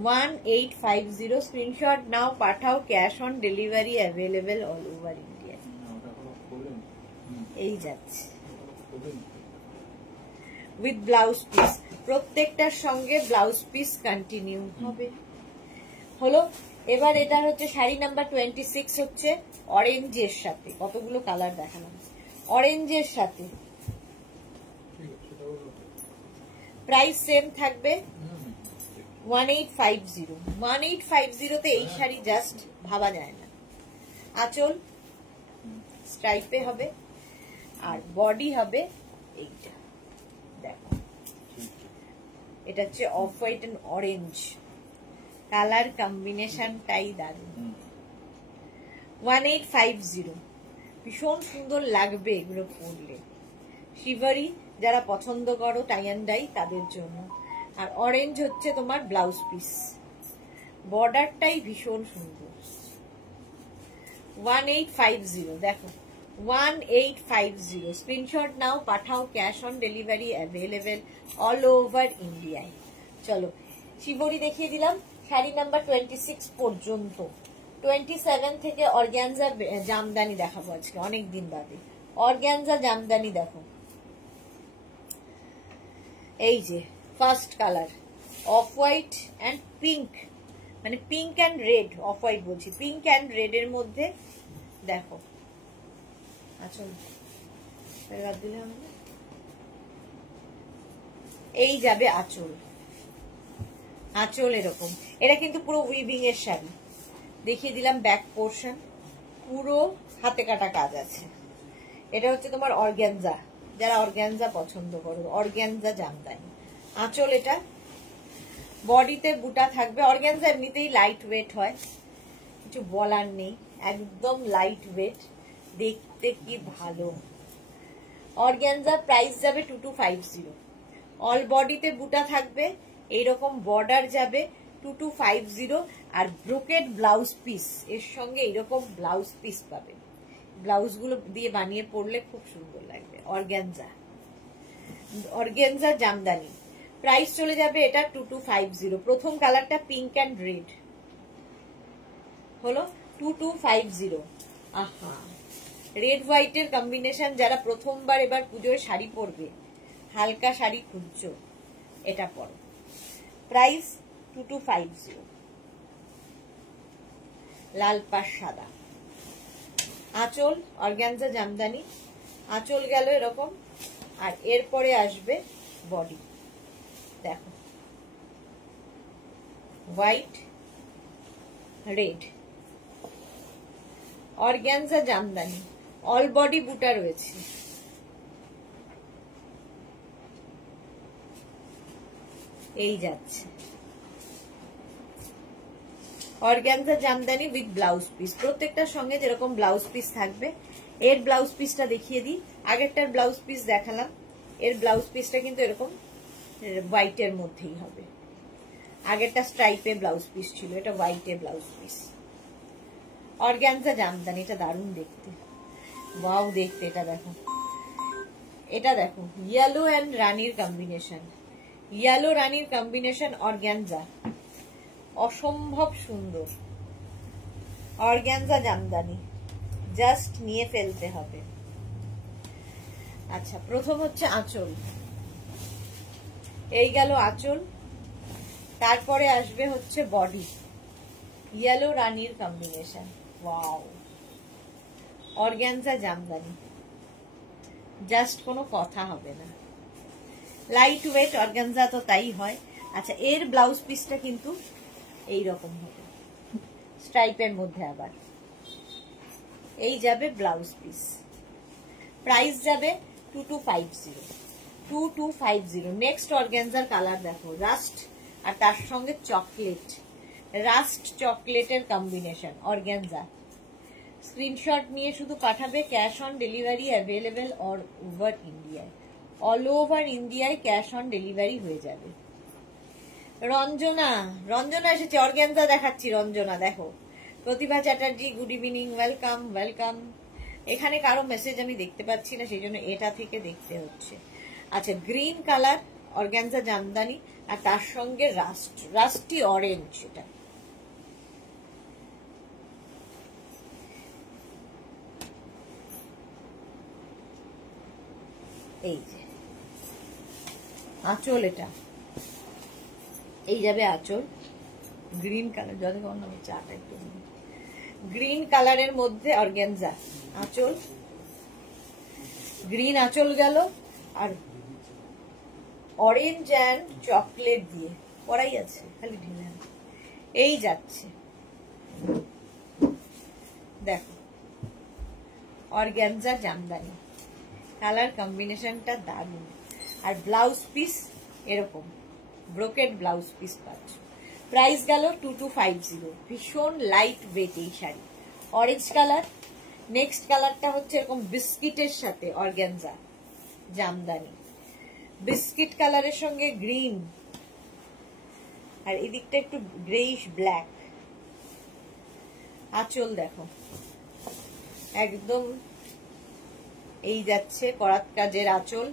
1850। স্ক্রিনশট নাও, পাঠাও, cash on delivery available all over India. এই যাচ্ছে উইথ ব্লাউজ পিস, প্রত্যেকটার সঙ্গে ব্লাউজ পিস কন্টিনিউ হবে। হলো, এবার এটা হচ্ছে শাড়ি নাম্বার 26, হচ্ছে অরেঞ্জের সাথে, কতগুলো কালার দেখালাম, অরেঞ্জের সাথে। প্রাইস সেম থাকবে 1850। 1850 তে এই শাড়ি জাস্ট ভাবা যায় না। আঁচল স্ট্রাইপে হবে আর বডি হবে এইটা। দেখো এটা হচ্ছে off white and orange colour কম্বিনেশনটাই দারুণ। 1850, ভীষণ সুন্দর লাগবে এগুলো পরলে। শিবরি যারা পছন্দ করো টাই অ্যান্ড ডাই তাদের জন্য। আর অরেঞ্জ হচ্ছে তোমার ব্লাউজ পিস, বর্ডারটাই ভীষণ সুন্দর। 1850, দেখো 1850। স্ক্রিনশট নাও, পাঠাও, cash on delivery available all over ইন্ডিয়ায়। চলো শিবরি দেখিয়ে দিলাম শাড়ি নাম্বার 26 পর্যন্ত। 27 থেকে অর্গ্যানজা জামদানি দেখাবো আজকে অনেক দিন বাদে। অর্গ্যানজা জামদানি দেখো, এই যে first colour off white and pink, মানে pink and red, off white বলছি, পিঙ্ক অ্যান্ড রেড এর মধ্যে দেখো। আচ্ছা এই যাবে আঁচল, আঁচল এরকম। এটা কিন্তু পুরো উইভিং এর শাড়ি, দেখিয়ে দিলাম ব্যাক পোর্শন, পুরো হাতে কাটা কাজ আছে। এটা হচ্ছে তোমার অর্গ্যানজা, যারা অর্গ্যানজা পছন্দ করো, অর্গ্যানজা জামদানি। আঁচল এটা, বডিতে বুটা থাকবে। অর্গ্যানজা এমনিতেই লাইট ওয়েট হয়, কিছু বলার নেই, একদম লাইট ওয়েট, দেখতে কি ভালো। অর্গ্যানজা প্রাইস যাবে 2250। অল বডিতে বুটা থাকবে, এইরকম বর্ডার যাবে 2250। আর ব্রোকেড ব্লাউজ পিস এর সঙ্গে এইরকম ব্লাউজ পিস পাবে, ব্লাউজ গুলো দিয়ে বানিয়ে পরলে খুব সুন্দর লাগবে। অর্গ্যানজা, অর্গ্যানজা জামদানি প্রাইস চলে যাবে এটা 2250। প্রথম কালারটা পিঙ্ক অ্যান্ড রেড হলো 2250। আহা, রেড হোয়াইটের কম্বিনেশন, যারা প্রথমবার এবার পুজোর শাড়ি পরবে, হালকা শাড়ি খুঁজছো, এটা পরো। প্রাইস 2250। লাল পাশ সাদা, আঁচল অর্গ্যানজা জামদানি, আঁচল গেল এরকম। আর এরপরে আসবে বডি, দেখো white red, organza Jamdani, all body বুটা রয়েছে। এই যাচ্ছে organza Jamdani with blouse piece, প্রত্যেকটার সঙ্গে যেরকম ব্লাউজ পিস থাকবে। এর ব্লাউজ পিসটা দেখিয়ে দিই, আগেরটার ব্লাউজ পিস দেখালাম, এর ব্লাউজ পিসটা কিন্তু এরকম হোয়াইটের মধ্যেই হবে। আগেরটা স্ট্রাইপে ব্লাউজ পিস ছিল, এটা হোয়াইটে ব্লাউজ পিস। অর্গ্যানজা জামদানি, এটা দারুণ দেখতে, ওয়াও দেখতে। এটা দেখো, এটা দেখো ইয়েলো অ্যান্ড রানীর কম্বিনেশন, ইয়েলো রানীর কম্বিনেশন অর্গ্যানজা, অসম্ভব সুন্দর। অর্গ্যানজা জামদানি জাস্ট নিয়ে ফেলতে হবে। আচ্ছা, প্রথম হচ্ছে আঁচল, এই গেল আঁচল। তারপরে আসবে হচ্ছে বডি, ইয়েলো রানীর combination, wow. Organza Jamdani, just কোনো কথা হবে না, লাইট ওয়েট। অর্গ্যানজা তো তাই হয়। আচ্ছা, এর ব্লাউজ পিসটা কিন্তু এইরকম হবে, স্ট্রাইপের মধ্যে আবার। এই যাবে ব্লাউজ পিস, প্রাইস যাবে 2250। 2250। নেক্সট অর্গ্যানজার কালার দেখো, রাস্ট আর তার সঙ্গে চকলেট, রাস্ট চকলেটের কম্বিনেশন অর্গ্যানজা। স্ক্রিনশট নিয়ে শুধু পাঠাবে, cash on delivery available all over ইন্ডিয়ায়, অল ওভার ইন্ডিয়ায় ক্যাশ অন ডেলিভারি হয়ে যাবে। রঞ্জনা, রঞ্জনা এসেছে, অর্গ্যানজা দেখাচ্ছি। রঞ্জনা দেখো, Pratibha Chatterjee good evening, welcome welcome. এখানে কারো মেসেজ আমি দেখতে পাচ্ছি না, সেই জন্য এটা থেকে দেখতে হচ্ছে। আচ্ছা, গ্রিন কালার অর্গ্যানজা জামদানি, আর তার সঙ্গে রাস্ট, রাস্টি অরেঞ্জ। এটা এই যে আঁচল, এটা এই যাবে আঁচল, গ্রিন কালার, যতক্ষণ আমি চাটা একটু, গ্রিন কালারের মধ্যে অর্গ্যানজা আঁচল, গ্রিন আঁচল গেল। আর অরেঞ্জ অ্যান্ড চকলেট দিয়ে পরাই আছে, খালি ঢিলে এই যাচ্ছে। দেখো অর্গ্যানজা জামদানি, কালার কম্বিনেশনটা দারুণ। আর ব্লাউজ পিস এরকম ব্রোকেড ব্লাউজ পিস পাচ্ছ। প্রাইস গেল 2250। ভীষণ লাইট ওয়েট এই শাড়ি, অরেঞ্জ কালার। নেক্সট কালারটা হচ্ছে এরকম বিস্কিটের সাথে অর্গ্যানজা জামদানি, বিস্কিট কালারের সঙ্গে গ্রিন, আর এদিকটা একটু গ্রেইশ ব্ল্যাক। আঁচল দেখো একদম এই যাচ্ছে করাত কাজের আঁচল,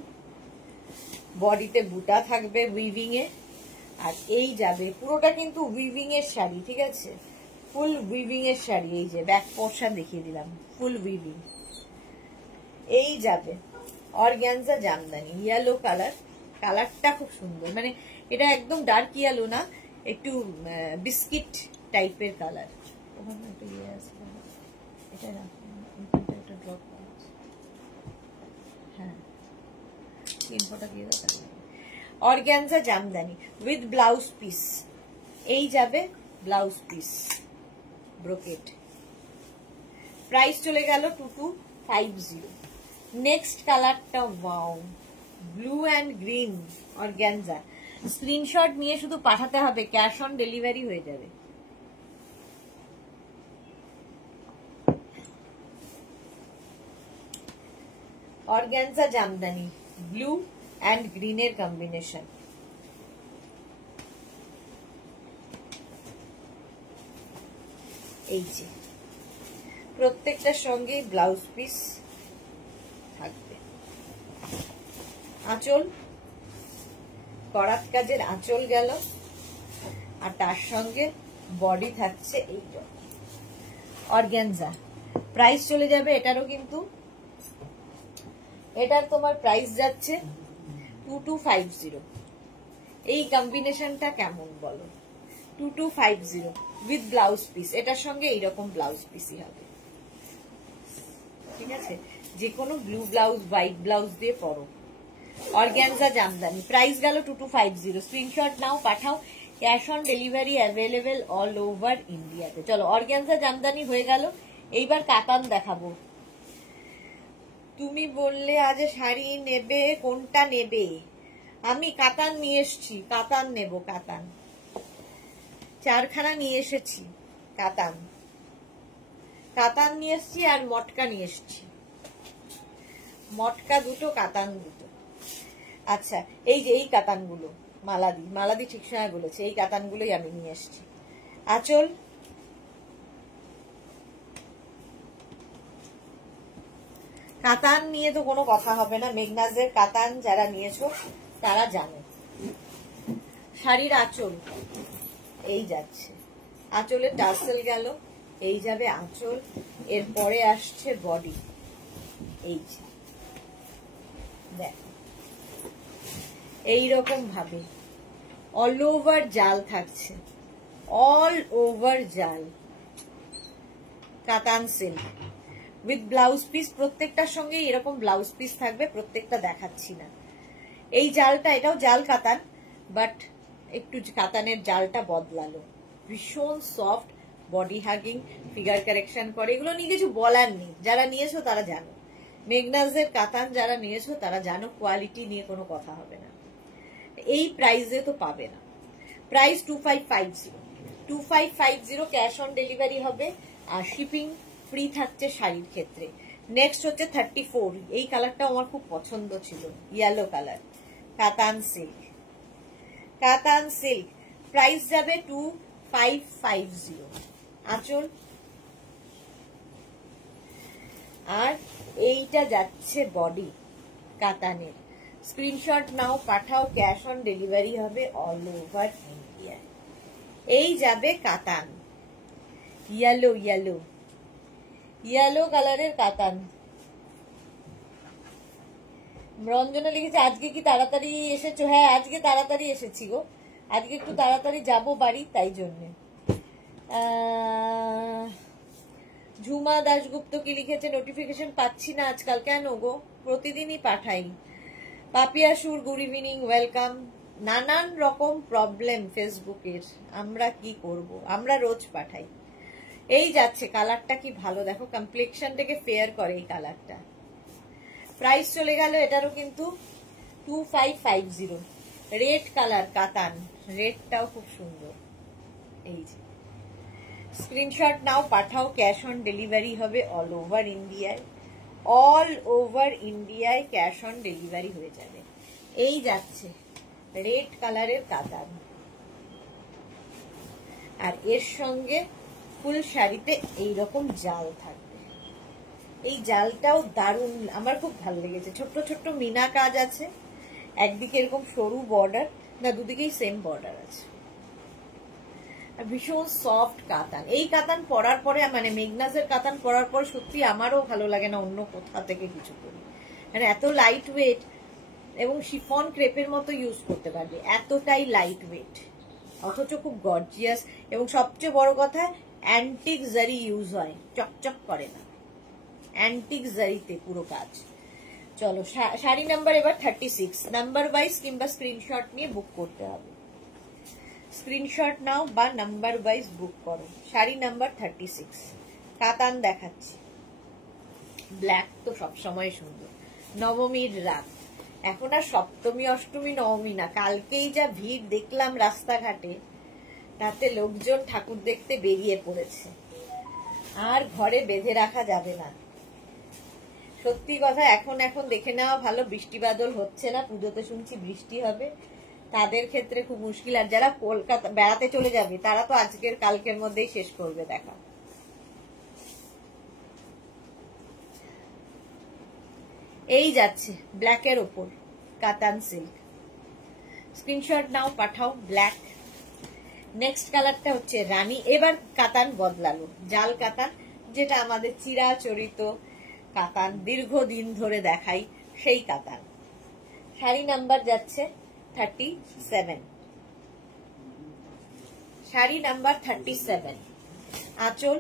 বডিতে বুটা থাকবে উইভিং এ, আর এই যাবে পুরোটা কিন্তু উইভিং এর শাড়ি, ঠিক আছে, ফুল উইভিং এর শাড়ি, এই যে ব্যাক পোর্শন দেখিয়ে দিলাম, ফুল উইভিং। এই যাবে অর্গানজা জামদানি, ইয়েলো কালার, কালারটা খুব সুন্দর, মানে এটা একদম ডার্ক ইয়েলো না, একটু বিস্কিট টাইপের কালার। ওখানে একটা ইয়ে আছে, এটা না, একটা ড্রপ আছে, হ্যাঁ ইনফোটা দিয়ে দাও। Organza Jamdani with blouse piece, এই যাবে ব্লাউজ পিস ব্রোকেট। প্রাইস চলে গেল 2250। নেক্সট কালারটা wow, blue and green organza. Screenshot নিয়ে শুধু পাঠাতে হবে, ক্যাশ অন ডেলিভারি হয়ে যাবে। অর্গানজা জামদানি, ব্লু অ্যান্ড গ্রিনের কম্বিনেশন। এই যে প্রত্যেকটার সঙ্গে ব্লাউজ পিস থাকবে। আঁচল, করাত কাজের আঁচল গেল, আর তার সঙ্গে বডি থাকছে এই অর্গানজা। প্রাইস চলে যাবে এটারও, কিন্তু এটার তোমার প্রাইস যাচ্ছে 2250। এই কম্বিনেশনটা কেমন বলো? 2250 উইথ ব্লাউজ পিস। এটার সঙ্গে এইরকম ব্লাউজ পিসই হবে, ঠিক আছে? যে কোনো ব্লু ব্লাউজ, হোয়াইট ব্লাউজ দিয়ে পরো। অর্গানজা জামদানি, প্রাইস গেল 2250। স্ক্রিনশট নাও, পাঠাও, cash on delivery available all over ইন্ডিয়াতে। চলো অর্গানজা জামদানি হয়ে গেল, এইবার কাতান দেখাবো। তুমি বললে আজ শাড়ি নেবে, কোনটা নেবে? আমি কাতান নিয়ে এসছি, কাতান নেব, কাতান 4খানা নিয়ে এসেছি, কাতান কাতান নিয়ে এসছি, আর মটকা নিয়ে এসছি, মটকা দুটো, কাতান দুটো। আচ্ছা, এই যে এই কাতানগুলো, মালাদি ঠিক সময় বলেছে, এই কাতানগুলোই আমি নিয়ে এসছি। আঁচল, কাতান নিয়ে তো কোনো কথা হবে না, মেঘনাজের কাতান যারা নিয়েছো তারা জানে। শাড়ির আঁচল এই যাচ্ছে, আঁচলের টার্সেল গেল, এই যাবে আঁচল, এরপরে আসছে বডি। এই যে দেখো এইরকম ভাবে অল ওভার জাল থাকছে, অল ওভার জাল, কাতান সিল্ক উইথ ব্লাউজ পিস। প্রত্যেকটার সঙ্গে এরকম ব্লাউজ পিস থাকবে, প্রত্যেকটা দেখাচ্ছি না। এই জালটা, এটাও জাল কাতান, বাট একটু কাতানের জালটা বদলালো, ভীষণ soft, body hugging, figure correction করে, এগুলো নিয়ে কিছু বলার নেই। যারা নিয়েছো তারা জানো, মেঘনাজের কাতান যারা নিয়েছো তারা জানো, কোয়ালিটি নিয়ে কোনো কথা হবে না। এই প্রাইসে তো পাবে না। প্রাইস 2550, 2550 ক্যাশ অন ডেলিভারি হবে, আর শিপিং ফ্রি থাকছে শাড়ির ক্ষেত্রে। নেক্সট হচ্ছে 34, এই কালারটা আমার খুব পছন্দ ছিল, yellow colour, Katan silk, Katan silk. Price যাবে 2550। আঁচল, আর এইটা যাচ্ছে বডি কাতানের। স্ক্রিনশট নাও, পাঠাও, ক্যাশ অন ডেলিভারি হবে অল ওভার ইন্ডিয়া। এই যাবে কাতান, ইয়েলো ইয়েলো ইয়েলো কালারের কাতান। রঞ্জনা লিখেছে আজকে কি তাড়াতাড়ি এসেছো? হ্যাঁ আজকে তাড়াতাড়ি এসেছি গো, আজকে একটু তাড়াতাড়ি যাবো বাড়ি, তাই জন্যে। ঝুমা দাশগুপ্ত কি লিখেছে, নোটিফিকেশন পাচ্ছি না আজকাল, কেন গো? প্রতিদিনই পাঠাই। পাপিয়া সুর, গুড ইভিনিং, ওয়েলকাম। নানান রকম প্রবলেম ফেসবুকের, আমরা কি করব, আমরা রোজ পাঠাই। এই যাচ্ছে, কালারটা কি ভালো দেখো, কমপ্লেক্সনটাকে ফেয়ার করে এই কালারটা। প্রাইস চলে গেল এটারও কিন্তু 2550। রেড কালার কাতান, রেডটাও খুব সুন্দর। এই যে স্ক্রিনশট নাও, পাঠাও, ক্যাশ অন ডেলিভারি হবে অল ওভার ইন্ডিয়ায়, অল ওভার ইন্ডিয়ায় ক্যাশ অন ডেলিভারি হয়ে যাবে। এই যাচ্ছে রেড কালারের কাতান, আর এর সঙ্গে ফুল শাড়িতে এইরকম জাল থাকবে। এই জালটাও দারুণ, আমার খুব ভালো লেগেছে। ছোট্ট ছোট্ট মিনা কাজ আছে, একদিকে এরকম সরু বর্ডার, না দুদিকেই সেম বর্ডার আছে। ভীষণ সফট কাতান। এই কাতান পরার পরে মানে মেগনাসের কাতান পরার পর সত্যি আমারও ভালো লাগে না অন্য কোথা থেকে কিছু করি, মানে এত লাইট ওয়েট এবং শিফন ক্রেপের মতো ইউজ করতে পারবে, এতটাই লাইট ওয়েট অথচ খুব গর্জিয়াস। এবং সবচেয়ে বড় কথা অ্যান্টিক জারি ইউজ হয়, চকচক করে না, অ্যান্টিক জারিতে পুরো কাজ। চলো শাড়ি নাম্বার এবার 36, নাম্বার ওয়াইজ কিংবা স্ক্রিনশট নিয়ে বুক করতে হবে। স্ক্রিনশট নাও বা নাম্বার ওয়াইজ বুক করো। শাড়ি নাম্বার 36 কাতান দেখাচ্ছি। ব্ল্যাক তো সবসময় সুন্দর। নবমীর রাত, এখন আর সপ্তমী অষ্টমী নবমী না, কালকেই যা ভিড় দেখলাম রাস্তাঘাটে, তাতে লোকজন ঠাকুর দেখতে বেরিয়ে পড়েছে, আর ঘরে বেঁধে রাখা যাবে না। সত্যি কথা এখন দেখে নেওয়া ভালো, বৃষ্টি বাদল হচ্ছে না, পুজোতে শুনছি বৃষ্টি হবে, তাদের ক্ষেত্রে খুব মুশকিল। আর যারা কলকাতা বেড়াতে চলে যাবে তারা তো আজকের কালকের মধ্যেই শেষ করবে দেখা। এই যাচ্ছে ব্ল্যাকের ওপর কাতান সিল্ক, স্ক্রিনশট নাও পাঠাও। ব্ল্যাক। নেক্সট কালারটা হচ্ছে রানী। এবার কাতান বদলালো, জাল কাতান, যেটা আমাদের চিরাচরিত কাতান, দীর্ঘদিন ধরে দেখাই সেই কাতান। শাড়ি নাম্বার যাচ্ছে 37, শাড়ি নাম্বার 37। আঁচল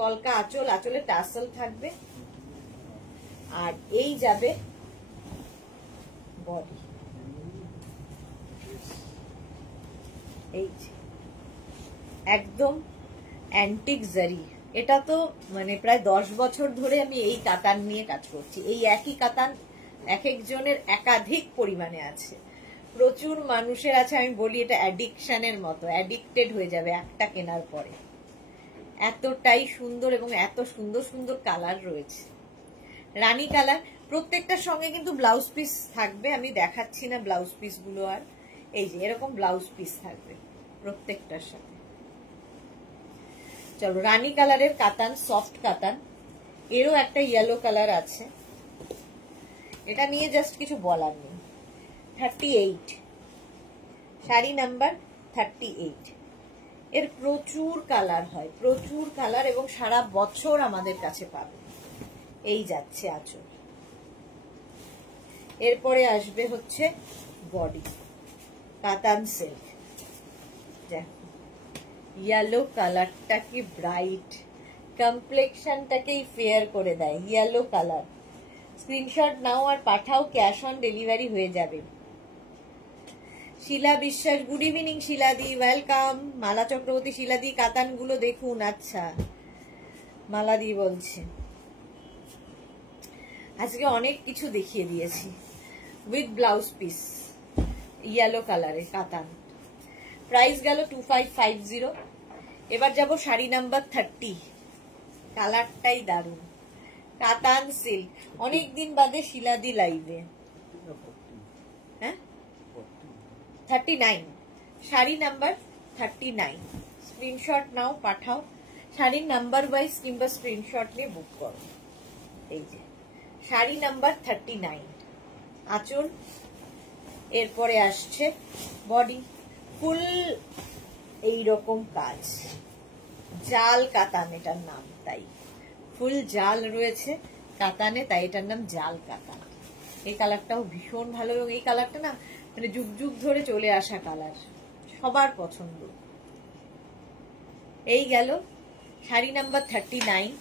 কলকা আঁচল, আঁচলে টাসেল থাকবে, আর এই যাবে বডি। এই একদম অ্যান্টিক জারি। এটা তো মানে প্রায় 10 বছর ধরে আমি এই কাতান নিয়ে কাজ করছি। এই একই কাতান এক একজনের একাধিক পরিমাণে আছে, প্রচুর মানুষের আছে। আমি বলি এটা অ্যাডিকশনের মতো, অ্যাডিক্টেড হয়ে যাবে একটা কেনার পরে, এতটাই সুন্দর এবং এত সুন্দর সুন্দর কালার রয়েছে। রানী কালার, প্রত্যেকটার সঙ্গে কিন্তু ব্লাউজ পিস থাকবে, আমি দেখাচ্ছি না ব্লাউজ পিস গুলো আর। এই যে এরকম ব্লাউজ পিস থাকবে প্রত্যেকটার সাথে। চলো রানী কালারের কাতান, সফট কাতান, এরও একটা ইয়েলো কালার আছে, এটা নিয়ে জাস্ট কিছু বলার নেই। 38, শাড়ি নাম্বার 38। এর প্রচুর কালার হয়, প্রচুর কালার, এবং সারা বছর আমাদের কাছে পাবে। এই যাচ্ছে আঁচল। এরপরে আসবে হচ্ছে বডি, কাতান সিল্ক। দেখো ইয়েলো কালারটা কি ব্রাইট, কমপ্লেক্সনটাকেই ফেয়ার করে দেয় ইয়েলো কালার। স্ক্রিনশট নাও আর পাঠাও, ক্যাশ অন ডেলিভারি হয়ে যাবে। শিলা বিশ্বাস, গুড ইভিনিং শিলাদি, ওয়েলকাম। মালা চক্রবর্তী, শিলাদি কাতানগুলো দেখুন। আচ্ছা মালাদি বলছে আজকে অনেক কিছু দেখিয়ে দিয়েছি উইথ ব্লাউজ পিস, ইয়েলো কালারের কাতান। প্রাইস গেল 2550। এবার যাব শাড়ি নাম্বার 30, কালারটাই দারুন, কাতান সিল্ক। অনেকদিন বাদে শিলাদি লাইভে। হ্যাঁ 39, শাড়ি নাম্বার 39। স্ক্রিনশট নাও পাঠাও, শাড়ির নাম্বার ওয়াইজ কিংবা স্ক্রিনশট নিয়ে বুক করো। এই যে শাড়ি নাম্বার 39, আঁচল। এরপরে আসছে বডি, ফুল এইরকম কাজ, জাল কাতান এটার নাম, তাই ফুল জাল রয়েছে কাতানে, তাই এটার নাম জাল কাতান। এই কালারটাও ভীষণ ভালো, এবং এই কালারটা না মানে যুগ যুগ ধরে চলে আসা কালার, সবার পছন্দ। এই গেল শাড়ি নাম্বার 39।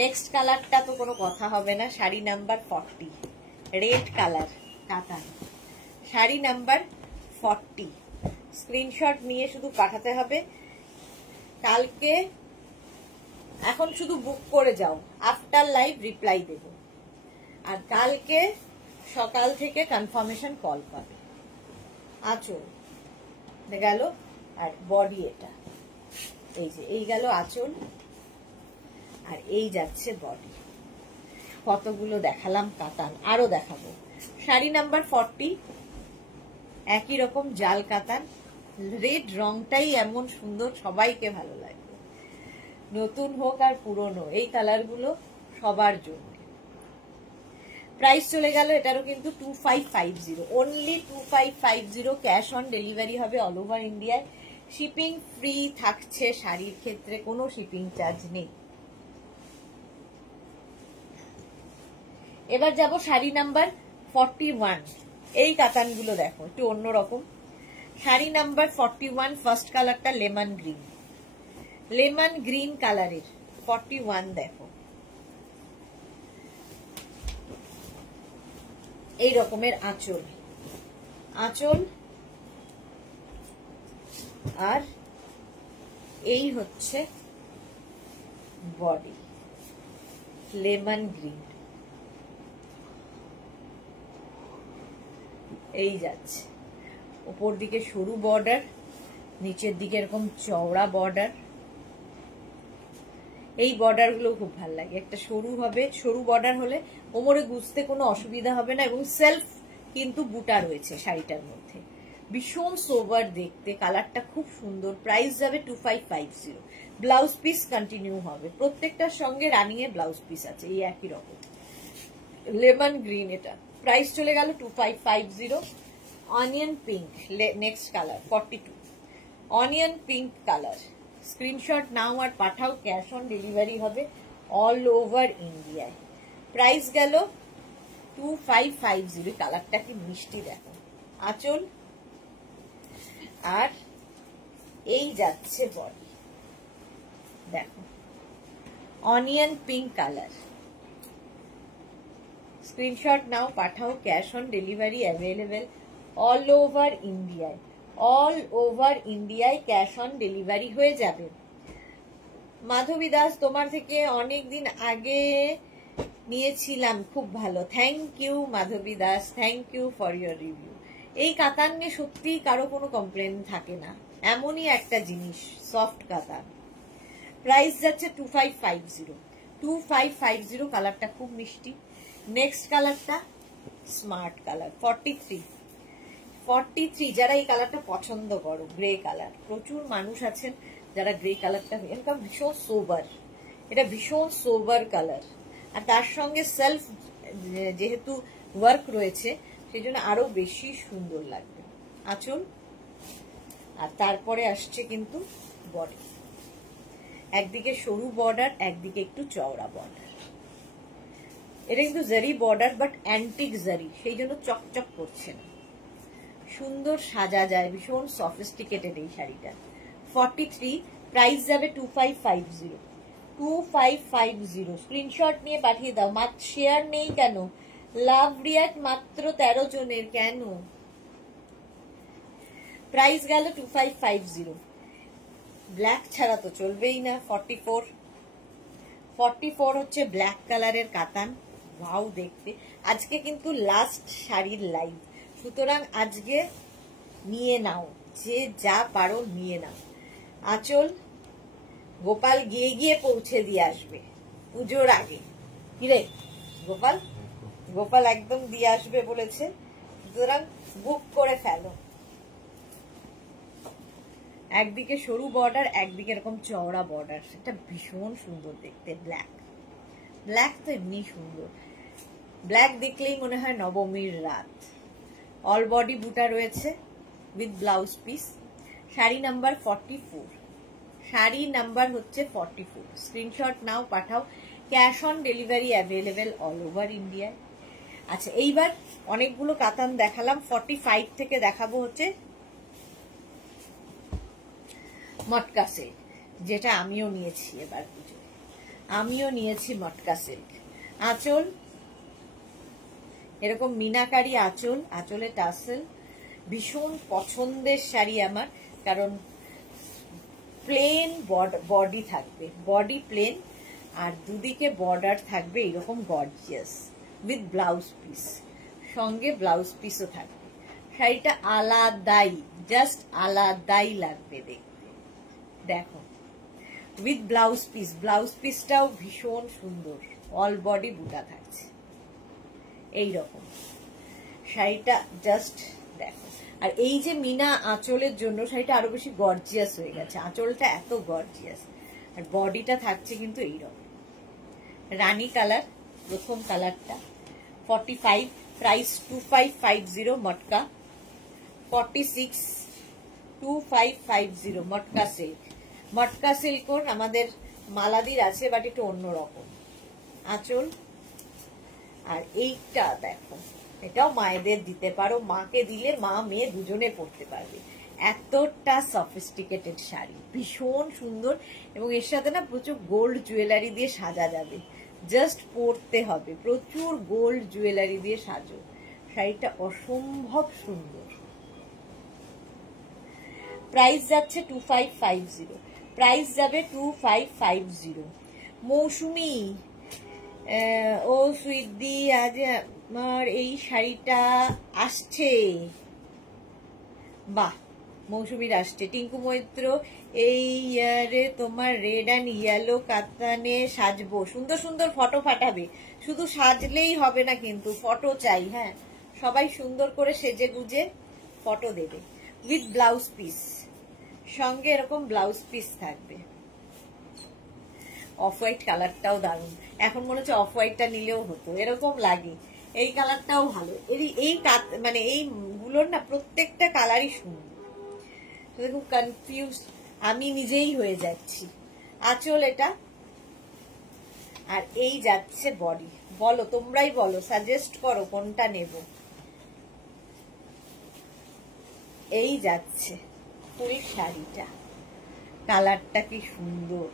নেক্সট কালারটা তো কোনো কথা হবে না, শাড়ি নাম্বার 40, রেড কালার কাতান, শাড়ি নাম্বার 40। স্ক্রিনশট নিয়ে শুধু পাঠাতে হবে কালকে, এখন শুধু বুক করে যাও, আফটার লাইভ রিপ্লাই দেব, আর কালকে সকাল থেকে কনফার্মেশন কল পাবে। আঁচল গেল, আর বডি এটা, এই যে এই গেল আঁচল, আর এই যাচ্ছে বডি। কতগুলো দেখালাম কাতান, আরো দেখাবো। শাড়ি নাম্বার 40, একই রকম জাল কাতান, রেড রংটাই এমন সুন্দর, সবাইকে ভালো লাগবে, নতুন হোক আর পুরনো, এই কালারগুলো সবার জন্য। প্রাইস চলে গেল এটারও কিন্তু 2550, অনলি 2550। ক্যাশ অন ডেলিভারি হবে অল ওভার ইন্ডিয়ায়। শিপিং ফ্রি থাকছে, শাড়ির ক্ষেত্রে কোনো শিপিং চার্জ নেই। এবার যাব শাড়ি নাম্বার 41। এই কাতানগুলো দেখো একটু অন্যরকম। শাড়ি নাম্বার 41, ফার্স্ট কালারটা লেমন গ্রিন, লেমন গ্রিন কালারের 41 দেখো। এই রকমের আঁচল, আঁচল আর এই হচ্ছে বডি, লেমন গ্রিন। এই যাচ্ছে উপর দিকে সরু বর্ডার, নিচের দিকে এরকম চওড়া বর্ডার। এই বর্ডার গুলো খুব ভালো লাগে, একটা সরু হবে, সরু বর্ডার হলে কোমরে গুজতে কোনো অসুবিধা হবে না। এবং সেলফ কিন্তু বুটা রয়েছে শাড়িটার মধ্যে, ভীষণ সোবার দেখতে, কালারটা খুব সুন্দর। প্রাইস যাবে 2550। ব্লাউজ পিস কন্টিনিউ হবে, প্রত্যেকটার সঙ্গে রানিয়ে ব্লাউজ পিস আছে এই একই রকম। লেমন গ্রিন, এটা প্রাইস চলে গেল 2550। Onion pink next colour 42, onion pink colour. Screenshot নাও আর পাঠাও, ক্যাশ অন ডেলিভারি হবে অল ওভার ইন্ডিয়ায়। প্রাইস গেল 2550। কালারটা কি মিষ্টি দেখো, আঁচল আর এই যাচ্ছে বডি দেখো, অনিয়ন পিঙ্ক কালার। স্ক্রিনশট নাও পাঠাও, cash on delivery available all over ইন্ডিয়ায়। অল ওভার ইন্ডিয়ায় ক্যাশ অন ডেলিভারি হয়ে যাবে। মাধবী দাস, তোমার থেকে অনেকদিন আগে নিয়েছিলাম, খুব ভালো, thank you Madhabi Das, thank you for your review. এই কাতান নিয়ে সত্যি কারো কোনো কমপ্লেন থাকে না, এমনই একটা জিনিস, সফট কাতান। প্রাইস যাচ্ছে 2550, 2550। কালারটা খুব মিষ্টি। নেক্সট কালারটা স্মার্ট কালার 43, 43। যারা এই কালারটা পছন্দ করো, গ্রে কালার, প্রচুর মানুষ আছেন যারা গ্রে কালারটা, এটা ভীষণ সোবার, এটা ভীষণ সোবার কালার। আর তার সঙ্গে সেলফ যেহেতু ওয়ার্ক রয়েছে সেই জন্য আরো বেশি সুন্দর লাগবে। আঁচল আর তারপরে আসছে কিন্তু বডি, একদিকে সরু বর্ডার, একদিকে একটু চওড়া বর্ডার। এটা কিন্তু জারি বর্ডার বাট অ্যান্টিক জারি, সেই জন্য চকচক করছে না, সুন্দর সাজা যায়, ভীষণ সফিস্টিকেটেড এই শাড়িটা। 43, প্রাইস যাবে 2550, 2550। স্ক্রিনশট নিয়ে পাঠিয়ে দাও। মাত্র শেয়ার নেই কেন? লাভ রিয়াক্ট মাত্র 13 জনের, কেন? প্রাইস গেল 2550। ব্ল্যাক ছাড়া তো চলবেই না। 44, 44 হচ্ছে ব্ল্যাক কালারের কাতান, ওয়াও দেখতে। আজকে কিন্তু লাস্ট শাড়ির লাইভ, সুতরাং আজকে নিয়ে নাও, যে যা পারো নিয়ে নাও। আঁচল গোপাল গিয়ে গিয়ে পৌঁছে দিয়ে আসবে পুজোর আগে। কিরে গোপাল? গোপাল একদম দিয়ে আসবে বলেছে, সুতরাং বুক করে ফেলো। একদিকে সরু বর্ডার, একদিকে এরকম চওড়া বর্ডার, সেটা ভীষণ সুন্দর দেখতে। ব্ল্যাক, ব্ল্যাক তো এমনি সুন্দর, ব্ল্যাক দেখলেই মনে হয় নবমীর রাত। অল বডি বুটা রয়েছে with blouse piece. Sari number 44, sari number হচ্ছে 44। স্ক্রিনশট নাও পাঠাও, cash on delivery available all over ইন্ডিয়ায়। আচ্ছা, এইবার অনেকগুলো কাতান দেখালাম, 45 থেকে দেখাবো হচ্ছে মটকা সিল্ক, যেটা আমিও নিয়েছি এবার পুজোয়, আমিও নিয়েছি মটকা সিল্ক। আঁচল এরকম মিনাকারি আঁচল, আঁচলে টাসেল, ভীষণ পছন্দের শাড়ি আমার, কারণ প্লেন বডি থাকবে, বডি প্লেন, আর দুদিকে বর্ডার থাকবে এরকম গর্জিয়াস উইথ ব্লাউজ পিস, সঙ্গে ব্লাউজ পিসও থাকবে। শাড়িটা আলাদাই, জাস্ট আলাদাই লাগবে দেখতে। দেখো উইথ ব্লাউজ পিস, ব্লাউজ পিসটাও ভীষণ সুন্দর, অল বডি বুটা থাকছে এইরকম। শাড়িটা জাস্ট দেখো, আর এই যে মিনা আঁচলের জন্য শাড়িটা আরো বেশি গর্জিয়াস হয়ে গেছে, আঁচলটা এত গর্জিয়াস, আর বডিটা থাকছে কিন্তু এইরকম রানী কালার, প্রথম কালারটা। 45, প্রাইস 2550 মটকা। 46 2550 মটকা সিল্ক। মটকা সিল্কর আমাদের মালাদির আছে, বাট একটু অন্যরকম আঁচল। আর এইটা দেখো, এটাও মায়েদের দিতে পারো, মাকে দিলে মা মেয়ে দুজনে পড়তে পারবে। এতটা সফিস্টিকেটেড শাড়ি, ভীষণ সুন্দর, এবং এর সাথে না প্রচুর গোল্ড জুয়েলারি দিয়ে সাজা যাবে। জাস্ট পরতে হবে, প্রচুর গোল্ড জুয়েলারি দিয়ে সাজো। শাড়িটা অসম্ভব সুন্দর। প্রাইস যাচ্ছে 2550, প্রাইস যাবে 2550। মৌসুমি, ও সুইদি, আজ আমার এই শাড়িটা আসছে। বাহ, মৌসুমীর আসছে। টিঙ্কু মৈত্র, এই ইয়ারে তোমার রেড অ্যান্ড ইয়েলো কাতানে সাজবো। সুন্দর সুন্দর ফটো পাঠাবে, শুধু সাজলেই হবে না কিন্তু, ফটো চাই। হ্যাঁ, সবাই সুন্দর করে সেজে গুজে ফটো দেবে, উইথ ব্লাউজ পিস, সঙ্গে এরকম ব্লাউজ পিস থাকবে। অফ হোয়াইট কালারটাও দারুণ, এখন মনে হচ্ছে অফ হোয়াইটটা নিলেও হতো, এরকম লাগে। এই কালারটাও ভালো, এই মানে এইগুলোর না প্রত্যেকটা কালারই সুন্দর। খুব কনফিউজ আমি নিজেই হয়ে যাচ্ছি। আঁচল এটা, আর এই যাচ্ছে বডি। বলো, তোমরাই বলো, সাজেস্ট করো কোনটা নেব। এই যাচ্ছে ফুল শাড়িটা, কালারটা কি সুন্দর,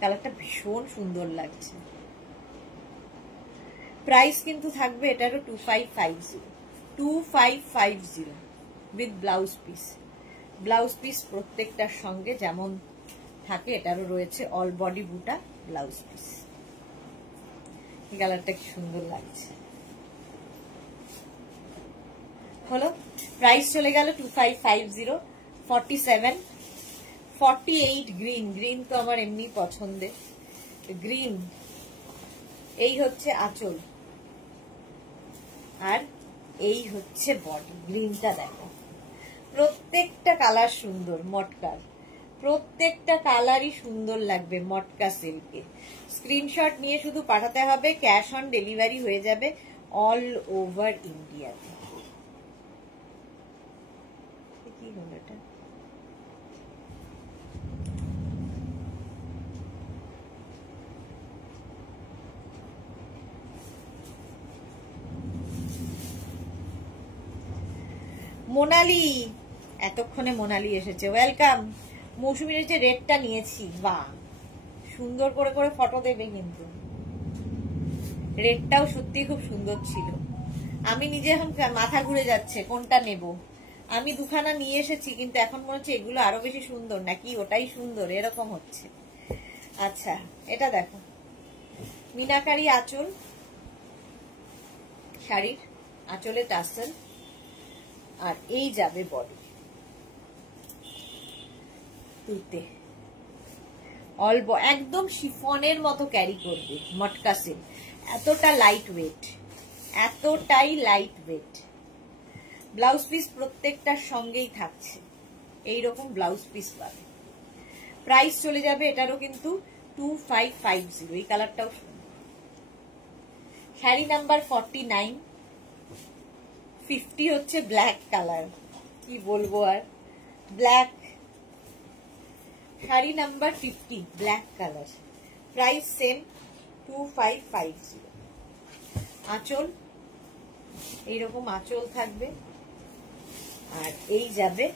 কালারটা ভীষণ সুন্দর লাগছে। প্রাইস কিন্তু থাকবে এটারও 2550 with blouse piece. Blouse piece প্রত্যেকটার সঙ্গে যেমন থাকে এটারও রয়েছে অল বডি বুটা ব্লাউজ পিস। এই কালারটা কি সুন্দর লাগছে। হলো, প্রাইস চলে গেল 2550। 47, 48 গ্রিন। গ্রিন তো আমার এমনি পছন্দের। গ্রিন, এই হচ্ছে আঁচল, আর এই হচ্ছে বডি। গ্রিনটা দেখো, প্রত্যেকটা কালার সুন্দর। মটকার প্রত্যেকটা কালারই সুন্দর লাগবে মটকা সিল্কে। স্ক্রিনশট নিয়ে শুধু পাঠাতে হবে, ক্যাশ অন ডেলিভারি হয়ে যাবে অল ওভার ইন্ডিয়াতে। কি হলো এটা? মোনালি, এতক্ষণে মোনালি এসেছে, ওয়েলকাম। মৌসুমীর যে রেডটা নিয়েছি, বাহ, সুন্দর করে করে ফটো দেবে কিন্তু। রেডটাও সত্যি খুব সুন্দর ছিল। আমি নিজে এখন মাথা ঘুরে যাচ্ছে কোনটা নেব। আমি দুখানা নিয়ে এসেছি, কিন্তু এখন মনে হচ্ছে এগুলো আরো বেশি সুন্দর, নাকি ওটাই সুন্দর, এরকম হচ্ছে। আচ্ছা, এটা দেখো, মিনাকারি আঁচল, শাড়ির আঁচলে টাসেল, আর এই যাবে বডি তুলতে। একদম শিফনের মতো ক্যারি করবে মটকা সিল্ক। এতটা লাইট ওয়েট, এতটাই লাইট ওয়েট। ব্লাউজ পিস প্রত্যেকটার সঙ্গেই থাকছে, এইরকম ব্লাউজ পিস পাবে। প্রাইস চলে যাবে এটারও কিন্তু 2550। এই কালারটাও সুন্দর। শাড়ি নাম্বার 49। 50 হচ্ছে ব্ল্যাক কালার, কি বলবো আর, black. Sari number 50 black colour, price same 2550। আঁচল, এইরকম আঁচল থাকবে, আর এই যাবে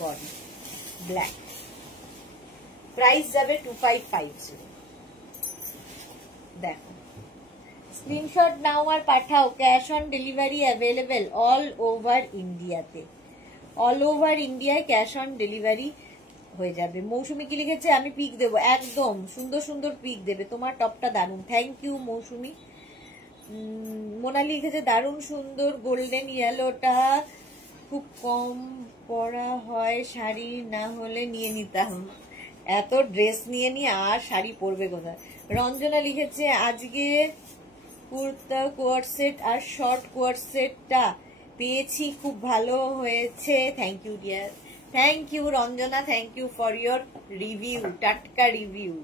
বডি ব্ল্যাক। প্রাইস যাবে 2550। দেখো, স্ক্রিনশট নাও আর পাঠাও, cash on delivery available all over ইন্ডিয়াতে। অল ওভার ইন্ডিয়ায় ক্যাশ অন ডেলিভারি হয়ে যাবে। মৌসুমি কি লিখেছে, আমি পিক দেবো, একদম সুন্দর সুন্দর পিক দেবে। তোমার টপটা দারুণ, থ্যাংক ইউ মৌসুমি। মোনালি লিখেছে দারুণ সুন্দর, গোল্ডেন ইয়েলোটা খুব কম পরা হয়, শাড়ি না হলে নিয়ে নিতাম। এত ড্রেস নিয়ে নিয়ে আর শাড়ি পরবে কোথায়। রঞ্জনা লিখেছে আজকে কুর্তা কোয়ার সেট আর শর্ট কোয়ার সেটটা পেয়েছি, খুব ভালো হয়েছে, thank you dear. Thank you Ranjana, thank you for your review, টাটকা রিভিউ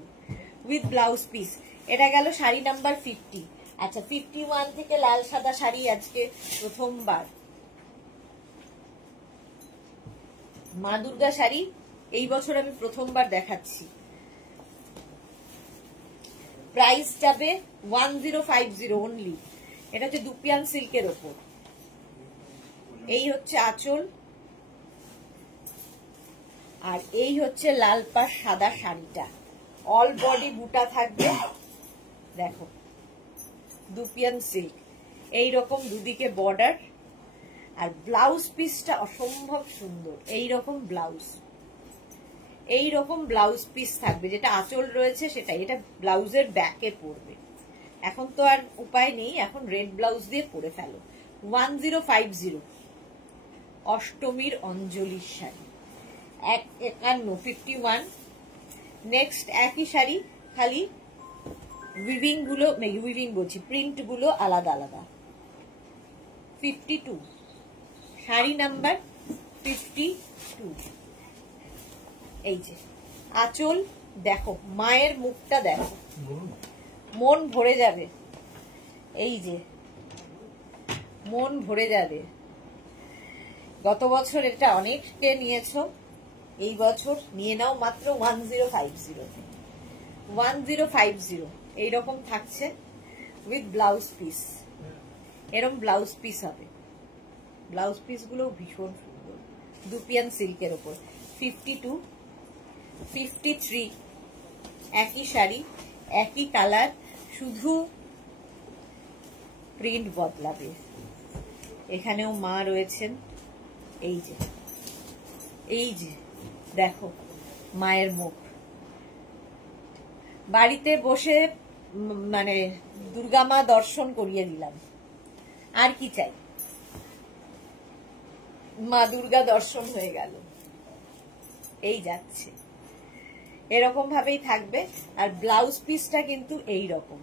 উইথ ব্লাউজ পিস। এটা গেল শাড়ি নাম্বার 50। আচ্ছা 51 থেকে লাল সাদা শাড়ি আজকে প্রথমবার। মা দুর্গা শাড়ি এই বছর আমি প্রথমবার দেখাচ্ছি। প্রাইস যাবে 1050 অনলি। এটা হচ্ছে দুপিয়ান সিল্কের ওপর। এই হচ্ছে আঁচল, আর এই হচ্ছে লাল পাড় সাদা শাড়িটা। অল বডি বুটা থাকবে, দেখো দুপিয়ান সিল্ক, এইরকম দুদিকে বর্ডার, আর ব্লাউজ পিসটা অসম্ভব সুন্দর। এইরকম ব্লাউজ পিস থাকবে, যেটা আঁচল রয়েছে সেটাই। এটা ব্লাউজের ব্যাকে পড়বে। এখন তো আর উপায় নেই, এখন রেড ব্লাউজ দিয়ে পরে ফেলো। 1050 অষ্টমীর অঞ্জলির শাড়ি 51। নেক্সট একই শাড়ি, খালি উইভিং গুলো, উইভিং বলছি, প্রিন্ট গুলো আলাদা আলাদা। 52 শাড়ি নাম্বার 52। এই যে আঁচল, দেখো মায়ের মুখটা দেখো, মন ভরে যাবে। এই যে মন ভরে যাবে। গত বছর এটা অনেককে নিয়েছো, এই বছর নিয়ে নাও মাত্র 1050 এইরকম থাকছে উইথ ব্লাউজ পিস। এরকম ব্লাউজ পিস হবে। ব্লাউজ পিস গুলো ভীষণ সুন্দর, দুপিয়ান সিল্কের ওপর। 52 53 একই শাড়ি, একই কালার, শুধু প্রিন্ট বদলাবে। এখানেও মা রয়েছেন। এই যে দেখো মায়ের মুখ। বাড়িতে বসে মানে দুর্গা মা দর্শন করিয়ে দিলাম, আর কি চাই? মা দুর্গা দর্শন হয়ে গেল। এই যাচ্ছে, এরকম ভাবেই থাকবে। আর ব্লাউজ পিসটা কিন্তু এই রকম,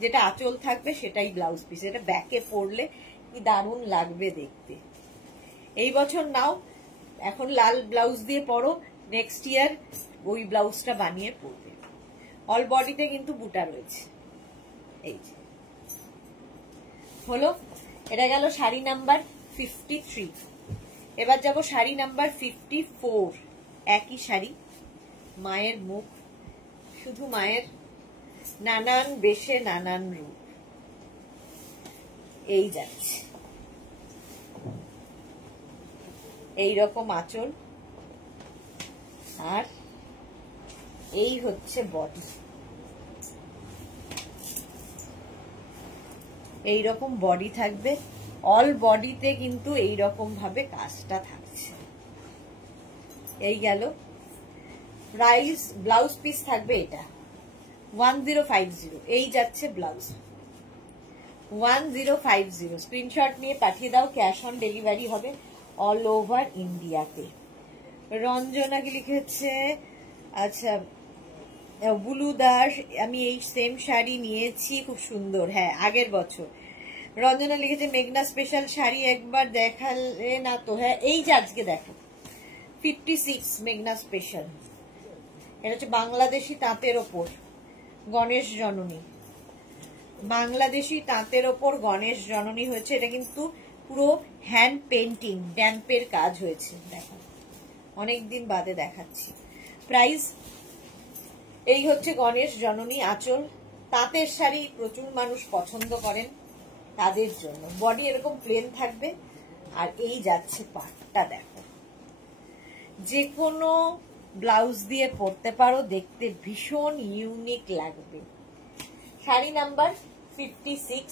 যেটা আঁচল থাকবে সেটাই ব্লাউজ পিস। এটা ব্যাকে পরলে কি দারুণ লাগবে দেখতে। এই বছর নাও, এখন লাল ব্লাউজ দিয়ে পরো, নেক্সট ইয়ার ওই ব্লাউজটা বানিয়ে পরবে। অল বডিতে কিন্তু বুটা রয়েছে। এই যে হলো, এটা গেল শাড়ি নাম্বার 53। এবার যাব শাড়ি নাম্বার 54। একই শাড়ি, মায়ের মুখ, শুধু মায়ের নানান বেশে নানান রূপ। এই যাচ্ছে, এইরকম আঁচল, আর এই হচ্ছে বডি। এইরকম বডি থাকবে। অল বডিতে কিন্তু এইরকম ভাবে কাজটা থাকছে। এই গেল প্রাইস। ব্লাউজ পিস থাকবে এটা 1050। এই যাচ্ছে ব্লাউজ 1050। স্ক্রিনশট নিয়ে পাঠিয়ে দাও, ক্যাশ অন ডেলিভারি হবে অল ওভার ইন্ডিয়াতে। রঞ্জনা কি লিখেছে? আচ্ছা, বুলু দাস, আমি এই সেম শাড়ি নিয়েছি, খুব সুন্দর। হ্যাঁ, আগের বছর। রঞ্জনা লিখেছে মেঘনা স্পেশাল শাড়ি একবার দেখালে না তো? হ্যাঁ, এই যে আজকে দেখো 56 মেঘনা স্পেশাল। এটা হচ্ছে বাংলাদেশি তাঁতের ওপর গণেশ জননী। বাংলাদেশি তাঁতের ওপর গণেশ জননী হয়েছে। এটা কিন্তু পুরো হ্যান্ড পেন্টিং, ড্যাম্পের কাজ হয়েছে। দেখো, অনেকদিন বাদে দেখাচ্ছি। প্রাইস এই হচ্ছে গণেশ জননী। আঁচল, তাঁতের শাড়ি প্রচুর মানুষ পছন্দ করেন, তাদের জন্য। বডি এরকম প্লেন থাকবে, আর এই যাচ্ছে পাটটা। দেখো, যে কোনো ব্লাউজ দিয়ে পরতে পারো, দেখতে ভীষণ ইউনিক লাগবে। শাড়ি নাম্বার 56।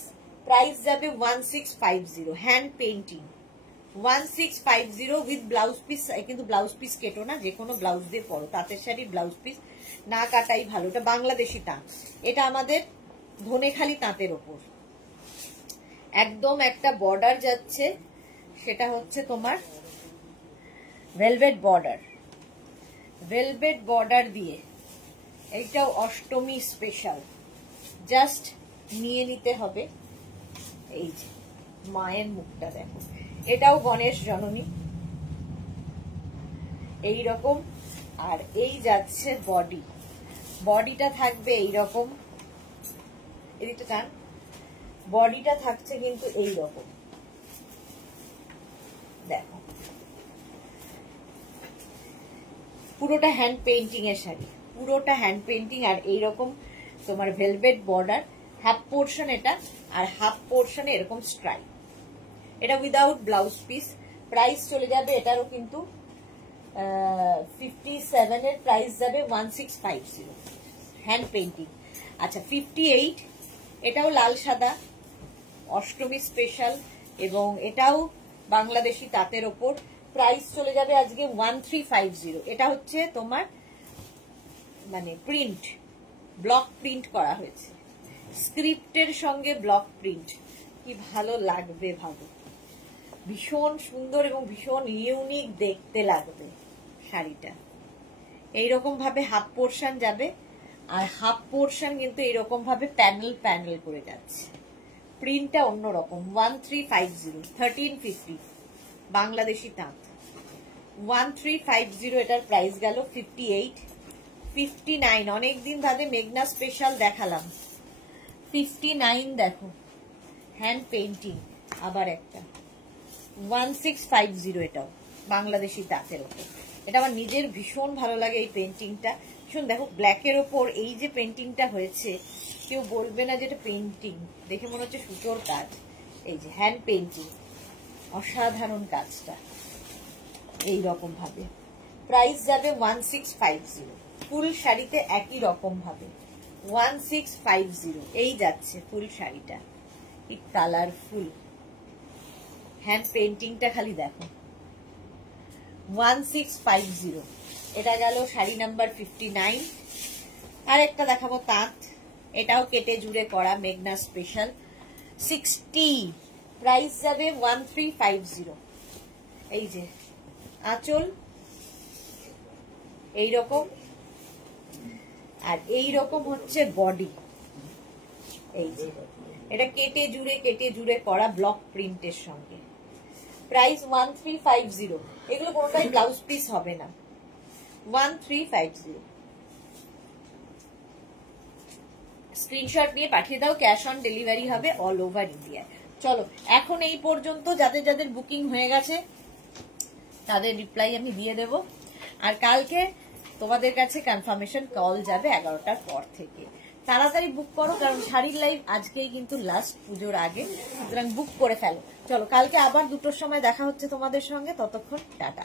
প্রাইস যাবে 1650। Hand painting 1650 with blouse piece. কিন্তু ব্লাউজ পিস কেটো না, যে কোনো ব্লাউজ দিয়ে পরো। তাঁতের শাড়ি ব্লাউজ পিস না কাটাই ভালো। এটা বাংলাদেশি তাঁত, এটা আমাদের ধনেখালি তাঁতের ওপর। একদম একটা বর্ডার যাচ্ছে, সেটা হচ্ছে তোমার ভেলভেট বর্ডার। ভেলভেট বর্ডার দিয়ে, এইটাও অষ্টমী স্পেশাল। জাস্ট নিয়ে নিতে হবে। এই যে মায়ের মুখটা দেখো, এটাও গণেশ জননী। এই রকম। আর এই যাচ্ছে বডি। বডিটা থাকবে এইরকম, এদিকটা টান। বডিটা থাকছে কিন্তু এই রকম, দেখো পুরোটা হ্যান্ড পেইন্টিং এর শাড়ি, পুরোটা হ্যান্ড পেইন্টিং। আর এইরকম তোমার ভেলভেট বর্ডার, হাফ পোর্শন এটা, আর হাফ পোর্শনে এরকম স্ট্রাইপ। এটা উইদাউট ব্লাউজ পিস। প্রাইস চলে যাবে এটারও কিন্তু 57 এর প্রাইস যাবে 1650, হ্যান্ড পেইন্টিং। আচ্ছা 58, এটাও লাল সাদা, অষ্টমী স্পেশাল, এবং এটাও বাংলাদেশি তাঁতের ওপর। প্রাইস চলে যাবে আজকে 1350। এটা হচ্ছে তোমার মানে প্রিন্ট, ব্লক প্রিন্ট করা হয়েছে, স্ক্রিপ্টের সঙ্গে ব্লক প্রিন্ট। কি ভালো লাগবে ভাবো, ভীষণ সুন্দর এবং ভীষণ ইউনিক দেখতে লাগবে শাড়িটা। এইরকম ভাবে হাফ পোর্শন যাবে, আর হাফ পোর্শন কিন্তু এইরকম ভাবে প্যানেল প্যানেল করে যাচ্ছে। প্রিন্টটা অন্যরকম। 1350, 1350 বাংলাদেশি তাঁত। 1350 এটার প্রাইস গেল 58, 59 অনেকদিন বাদে মেঘনা স্পেশাল দেখালাম। 59 দেখো, হ্যান্ড পেইন্টিং আবার একটা। 1650 এটাও বাংলাদেশি তাঁতের ওপর। এটা আমার নিজের ভীষণ ভালো লাগে এই পেইন্টিংটা। ভীষণ দেখো ব্ল্যাকের ওপর এই যে পেইন্টিংটা হয়েছে, কেউ বলবে না যে এটা পেইন্টিং, দেখে মনে হচ্ছে সুতোর কাজ। এই যে হ্যান্ড পেইন্টিং, অসাধারণ কাজটা। এই রকম ভাবে প্রাইস যাবে 1650, ফুল শাড়িতে একই রকম ভাবে 1650 এই যাচ্ছে ফুল শাড়িটা। কি কালারফুল, হ্যান্ড পেইন্টিংটা খালি দেখো। 1650 এটা গেল শাড়ি নাম্বার 59। আর একটা দেখাবো তাঁত, এটাও কেটে জুড়ে করা মেঘনা স্পেশাল 60, প্রাইস যাবে 1350। এই যে আঁচল এইরকম, আর এইরকম হচ্ছে বডি। এই যে এটা কেটে জুড়ে করা ব্লক প্রিন্টের সঙ্গে। প্রাইস 1350। এগুলো কোনোটাই ব্লাউজ পিস হবে না। 1350। স্ক্রিনশট নিয়ে পাঠিয়ে দাও, ক্যাশ অন ডেলিভারি হবে অল ওভার ইন্ডিয়া। চলো এখন এই পর্যন্ত, যাদের যাদের বুকিং হয়ে গেছে তাদের রিপ্লাই আমি দিয়ে দেব। আর কালকে তোমাদের কাছে কনফার্মেশন কল যাবে 11টার পর থেকে। তাড়াতাড়ি বুক করো, কারণ শাড়ির লাইভ আজকেই কিন্তু লাস্ট, পুজোর আগে, সুতরাং বুক করে ফেলো। চলো কালকে আবার 2টোর সময় দেখা হচ্ছে তোমাদের সঙ্গে, ততক্ষণ টাটা।